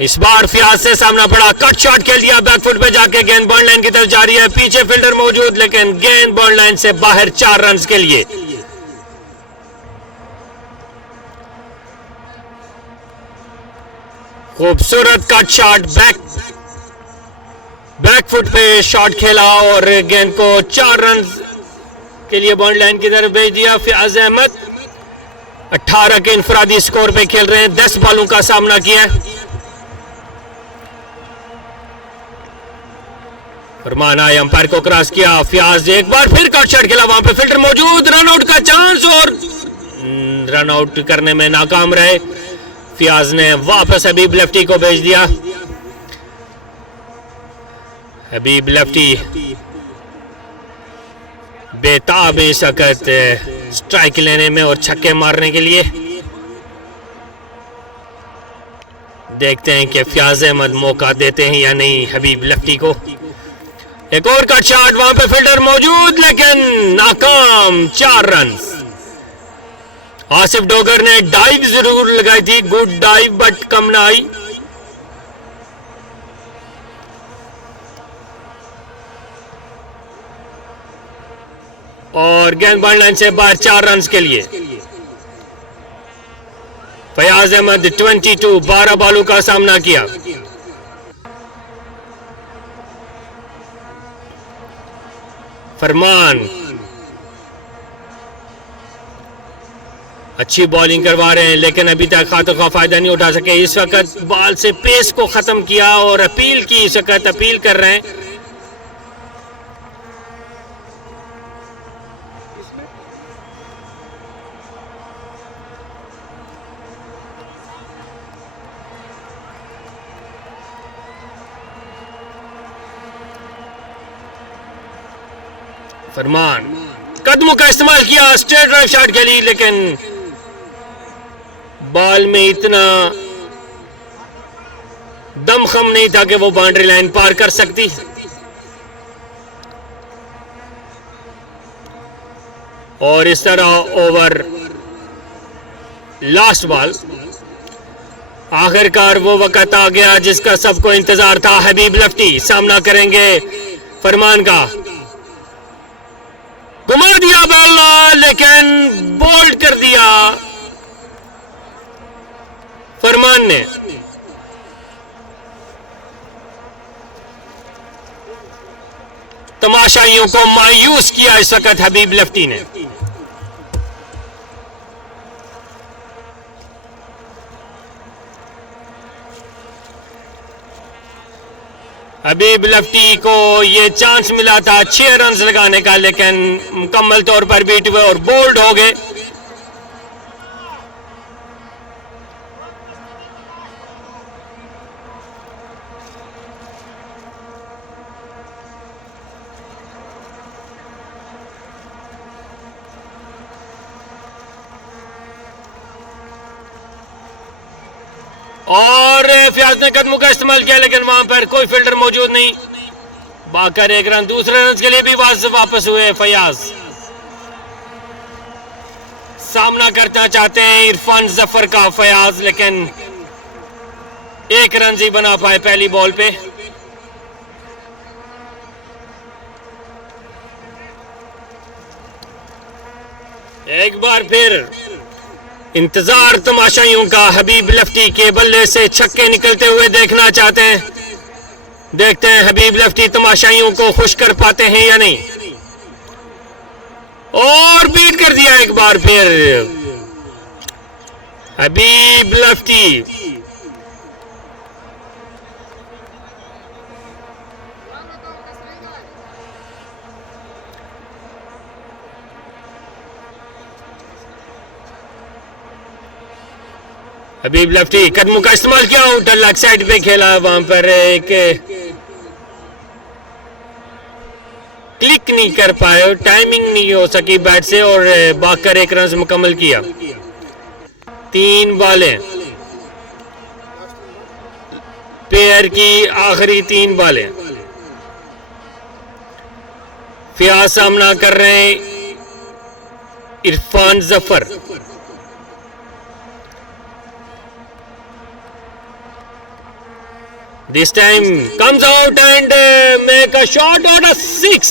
इस बार फयाज से सामना पड़ा, कट शॉट खेल दिया, बैकफुट पे जाके गेंद बॉल लाइन की तरफ जा रही है। पीछे फील्डर मौजूद, लेकिन गेंद बॉल लाइन से बाहर। 4 रन के लिए। खूबसूरत कट शॉट, बैकफुट पे शॉट खेला और गेंद को 4 रन के लिए बॉल लाइन की तरफ भेज दिया। फयाज अहमद 18 के इंफरादी स्कोर पे खेल रहे हैं, 10 बॉलों का सामना किया। फरमान आए, अंपायर को क्रॉस किया। फयाज एक बार फिर कट शॉट खेला, वहां पे फील्डर मौजूद, रन आउट का चांस और रन आउट करने में नाकाम रहे। फयाज ने वापस हबीब लेफ्टी को भेज दिया। हबीब लेफ्टी बेताब है इस वक्त स्ट्राइक लेने में और छक्के मारने के लिए। देखते हैं कि फयाज अहमद मौका देते हैं या नहीं हबीब लेफ्टी को। एक और कट शॉट, वहां पे फील्डर मौजूद, लेकिन नाकाम। 4 रन। आसिफ डोगर ने डाइव जरूर लगाई थी, गुड डाइव, बट कम ना आई। और गेंद बॉल लाइन से बाहर। 4 रन के लिए। फयाज अहमद 22, 12 बॉलों का सामना किया। फरमान अच्छी बॉलिंग करवा रहे हैं, लेकिन अभी तक खातों का फायदा नहीं उठा सके। इस वक्त बॉल से पेस को खत्म किया और अपील की, इस वक्त अपील कर रहे हैं। फरमान कदमों का इस्तेमाल किया, स्ट्रेट ड्राइव शॉट खेली, लेकिन बॉल में इतना दमखम नहीं था कि वो बाउंड्री लाइन पार कर सकती। और इस तरह ओवर लास्ट बॉल, आखिरकार वो वक्त आ गया जिसका सबको इंतजार था। हबीब लफ्टी सामना करेंगे फरमान का, घुमा दिया बॉल लेकिन बोल्ड कर दिया फरमान ने। तमाशाइयों को मायूस किया इस वक्त हबीब लफ्टी ने। हबीब लफ्टी को ये चांस मिला था 6 रन लगाने का, लेकिन मुकम्मल तौर पर बीट हुए और बोल्ड हो गए। और फयाज ने कदमों का इस्तेमाल किया, लेकिन वहां पर कोई फील्डर मौजूद नहीं। बाकर 1 रन, दूसरे रन के लिए भी वापस हुए फयाज। सामना करना चाहते हैं इरफान जफर का फयाज, लेकिन 1 रन ही बना पाए पहली बॉल पे। एक बार फिर इंतजार तमाशाइयों का, हबीब लफ्टी के बल्ले से छक्के निकलते हुए देखना चाहते हैं। देखते हैं हबीब लफ्टी तमाशाइयों को खुश कर पाते हैं या नहीं। और बीट कर दिया एक बार फिर हबीब लफ्टी। हबीब लफ्टी कदमों का इस्तेमाल किया, आउटर लेग साइड पे खेला, वहां पर एक क्लिक नहीं कर पाए, टाइमिंग नहीं हो सकी बैट से, और बाकर 1 रन मुकम्मल किया। 3 बॉलें, पेयर की आखिरी 3 बॉलें। फियाज सामना कर रहे हैं Irfan Zafar. This time comes out and make a shot on a 6.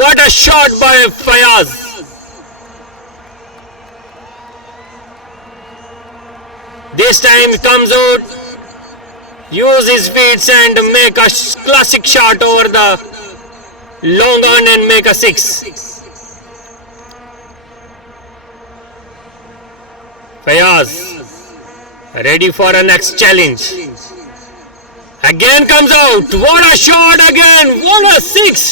What a shot by Fayaz. This time comes out, use his feet and make a classic shot over the long on and make a 6. Fayaz ready for a next challenge. Again comes out. What a shot again. What a 6.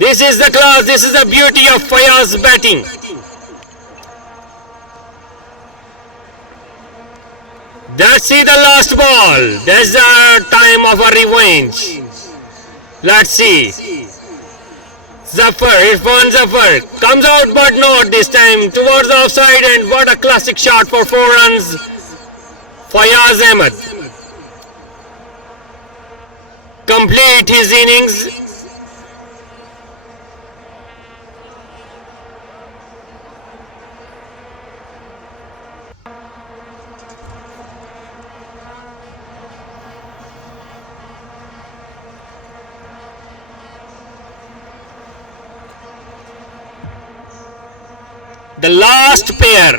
This is the class. This is the beauty of Fayaz batting. Let's see the last ball. There's a time of a revenge. Let's see. Zafar, Irfan Zafar comes out, but not this time towards the offside, and what a classic shot for 4 runs. Fayaz Ahmed complete his innings. The last pair,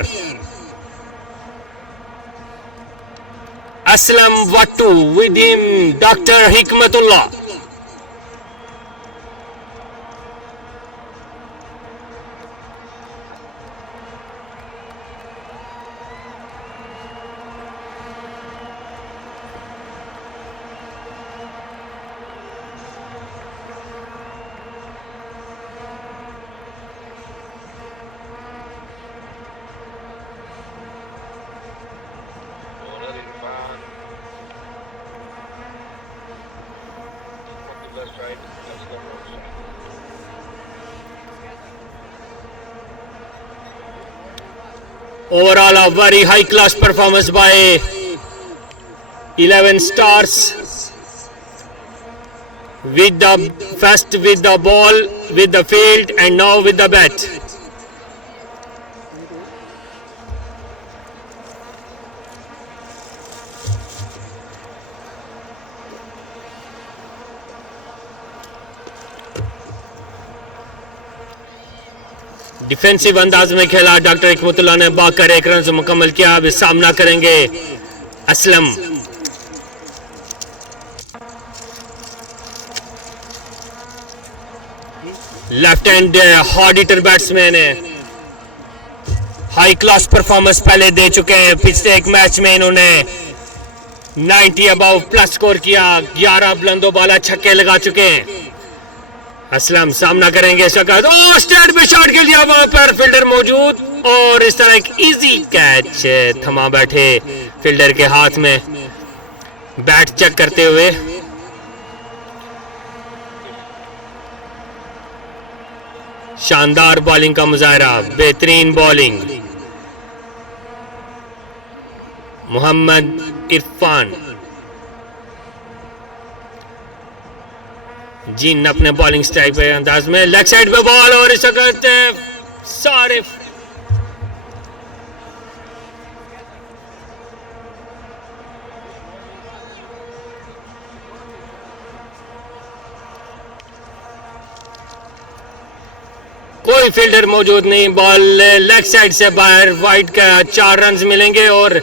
Aslam Wattu, with him Dr. Hikmatullah. Overall, a very high class performance by 11 stars. With the first with the ball, with the field, and now with the bat. Defensive अंदाज में खेला doctor Hikmatullah ने, बाकर 1 run से मुकम्मल किया। अब सामना करेंगे Aslam. Left hand hard hitter batsman है, हाई क्लास परफॉर्मेंस पहले दे चुके हैं। पिछले एक मैच में इन्होंने 90 अबव प्लस स्कोर किया, 11 बुलंदो बाला छक्के लगा चुके हैं। असलम सामना करेंगे इस वक्त। स्टैंड पे शॉट के लिया, वहां पर फील्डर मौजूद और इस तरह एक इजी कैच थमा बैठे फील्डर के हाथ में, बैट चेक करते हुए। शानदार बॉलिंग का मुजाहरा, बेहतरीन बॉलिंग। मोहम्मद इरफान जिन अपने बॉलिंग स्टाइल पे अंदाज में, लेग साइड पे बॉल और इस वक्त सारे कोई फील्डर मौजूद नहीं। बॉल लेग साइड से बाहर, वाइड का 4 रन मिलेंगे और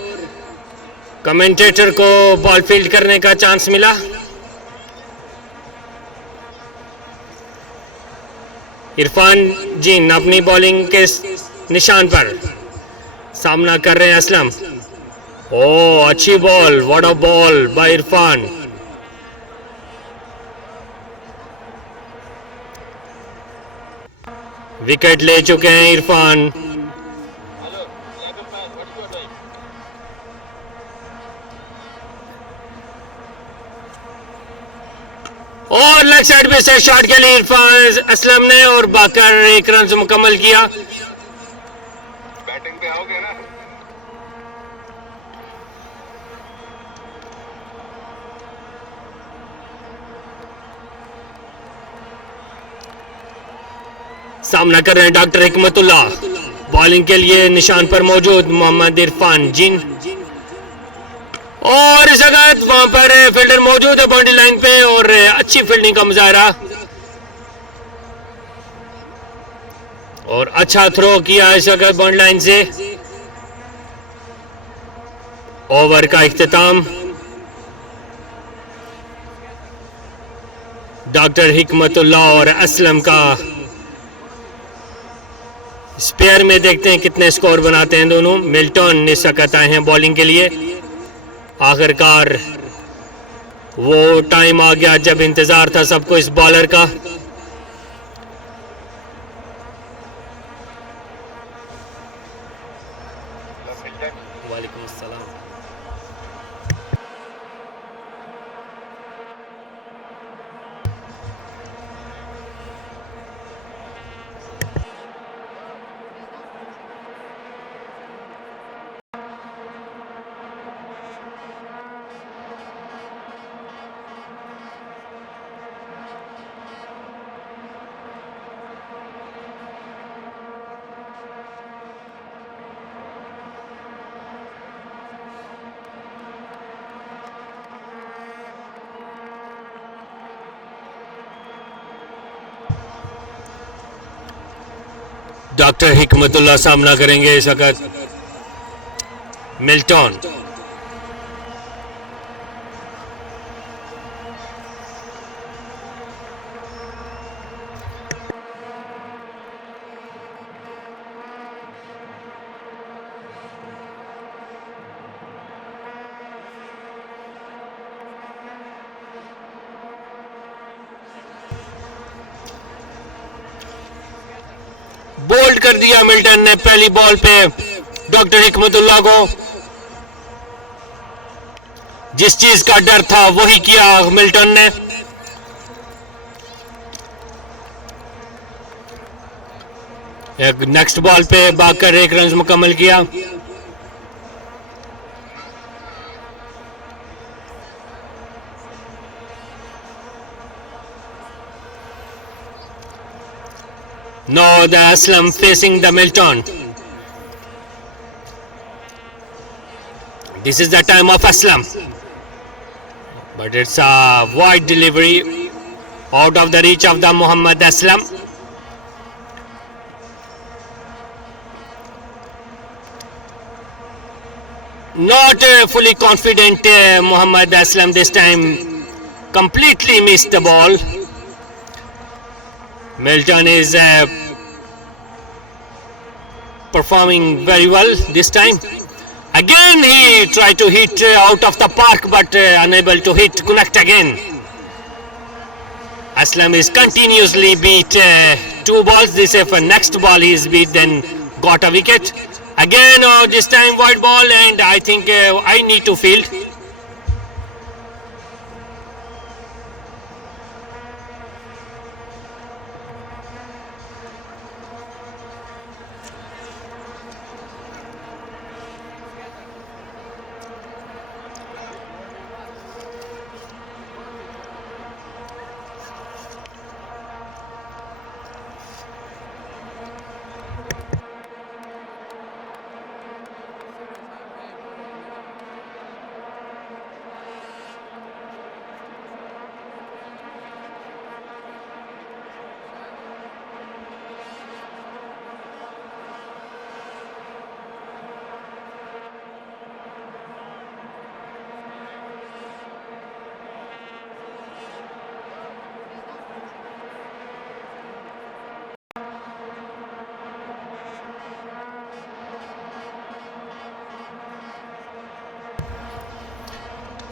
कमेंटेटर को बॉल फील्ड करने का चांस मिला। इरफान जीन अपनी बॉलिंग के निशान पर सामना कर रहे हैं असलम। ओ अच्छी ball, what a ball by Irfan. Wicket ले चुके हैं इरफान। और लेग साइड में से शॉट के लिए इरफान असलम ने, और बाकर 1 रन से मुकम्मल किया। बैटिंग पे आओगे ना? सामना कर रहे हैं डॉक्टर हिकमतुल्लाह। बॉलिंग के लिए निशान पर मौजूद मोहम्मद इरफान जिन, और इस वक्त वहां पर फील्डर मौजूद है बाउंड्री लाइन पे और अच्छी फील्डिंग का मुजाहरा और अच्छा थ्रो किया इस वक्त बाउंड्री लाइन से। ओवर का इख्तिताम डॉक्टर हिकमतुल्लाह और असलम का। स्पेयर में देखते हैं कितने स्कोर बनाते हैं दोनों। मिल्टन इस वक्त आए हैं बॉलिंग के लिए। आखिरकार वो टाइम आ गया जब इंतजार था सबको इस बॉलर का। वालेकुम अस्सलाम। डॉक्टर हिकमतुल्लाह सामना करेंगे इस वक्त मिल्टन। बोल्ड कर दिया मिल्टन ने पहली बॉल पे डॉक्टर हिकमतुल्लाह को। जिस चीज का डर था वही किया मिल्टन ने। एक नेक्स्ट बॉल पे भागकर 1 रन मुकम्मल किया। Now the Aslam facing the Milton. This is the time of Aslam, but it's a wide delivery out of the reach of the Muhammad Aslam. Not fully confident Muhammad Aslam this time, completely missed the ball. Milton is performing very well this time. Again he tried to hit out of the park, but unable to connect again. Aslam is continuously beat 2 balls. This if next ball he is beat, then got a wicket. Again this time wide ball, and I think I need to field.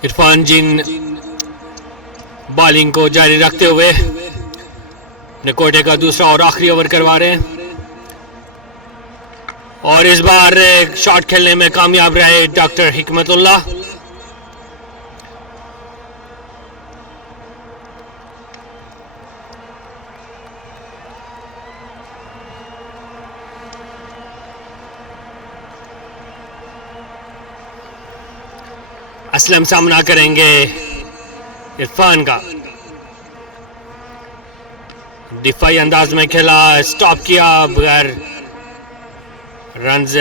Irfan जिन bowling को जारी रखते हुए निकोटे का दूसरा और आखिरी over करवा रहे हैं, और इस बार शॉट खेलने में कामयाब रहे डॉक्टर हिकमतुल्लाह। असलम सामना करेंगे इरफान का। दिफाई अंदाज में खेला, स्टॉप किया बगैर runs,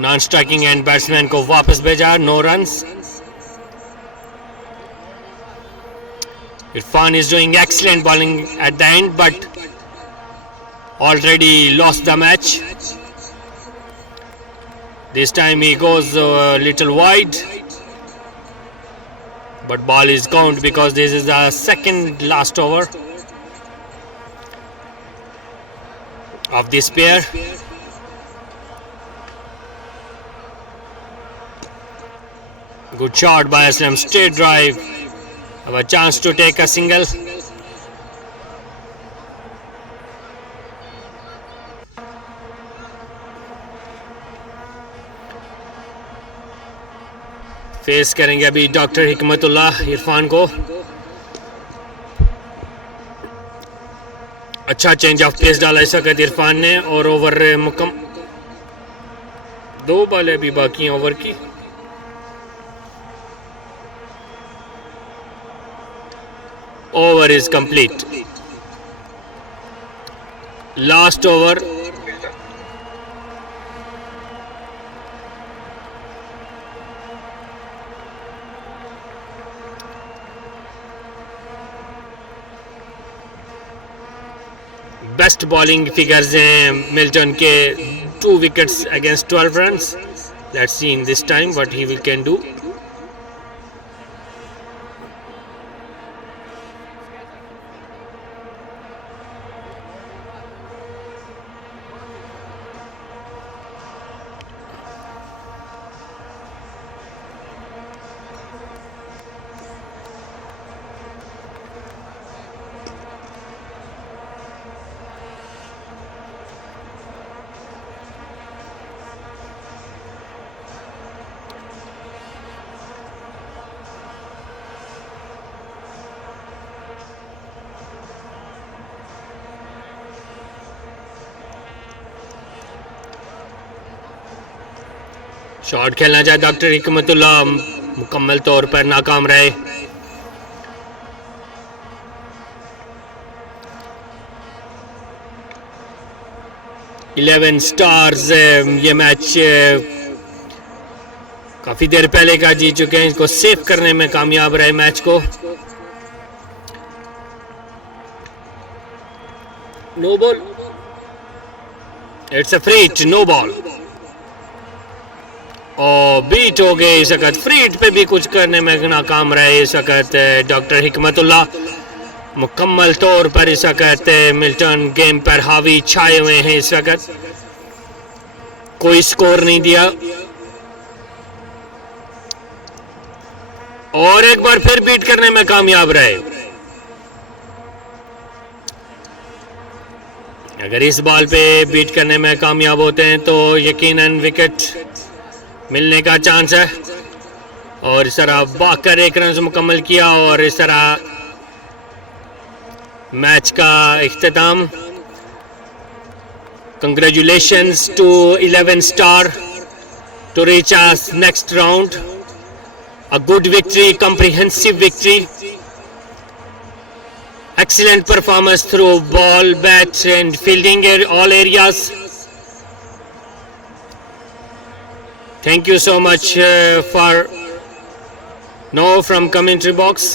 non striking and batsman को वापस भेजा, 9 runs. Irfan is doing excellent bowling at the end, but already lost the match. This time he goes a little wide, but ball is count because this is the second last over of this pair. Good shot by Aslam, straight drive, have a chance to take a single. Face करेंगे अभी doctor Hikmatullah Irfan को. अच्छा change of pace डाला इस वक्त इरफान ने, और over मुकम 2 बॉलें अभी बाकी हैं ओवर की. Over is complete. Last over. Best bowling figures हैं मिल्टन के, 2 wickets against 12 runs. Let's see in this time what he will can do. Shot खेलना चाहे डॉक्टर हिकमतुल्ला, मुकम्मल तौर पर नाकाम रहे। इलेवन स्टार्स ये मैच काफी देर पहले का जीत चुके हैं, इसको सेव करने में कामयाब रहे मैच को। No ball, it's a free hit, no ball. और बीट हो गए इस वक्त, फ्री हिट पे भी कुछ करने में नाकाम रहे इस वक्त डॉक्टर हिकमतुल्ला। मुकम्मल तौर पर इस वक्त मिल्टन गेम पर हावी छाए हुए हैं। इस वक्त कोई स्कोर नहीं दिया और एक बार फिर बीट करने में कामयाब रहे। अगर इस बॉल पे बीट करने में कामयाब होते हैं तो यकीनन विकेट मिलने का चांस है। और इस तरह बाकर एक रन से मुकम्मल किया और इस तरह मैच का इख्तिताम। Congratulations to 11 star to reach us next round. A good victory, comprehensive victory. Excellent performance through ball, bat and fielding all areas. Thank you so much for now from commentary box.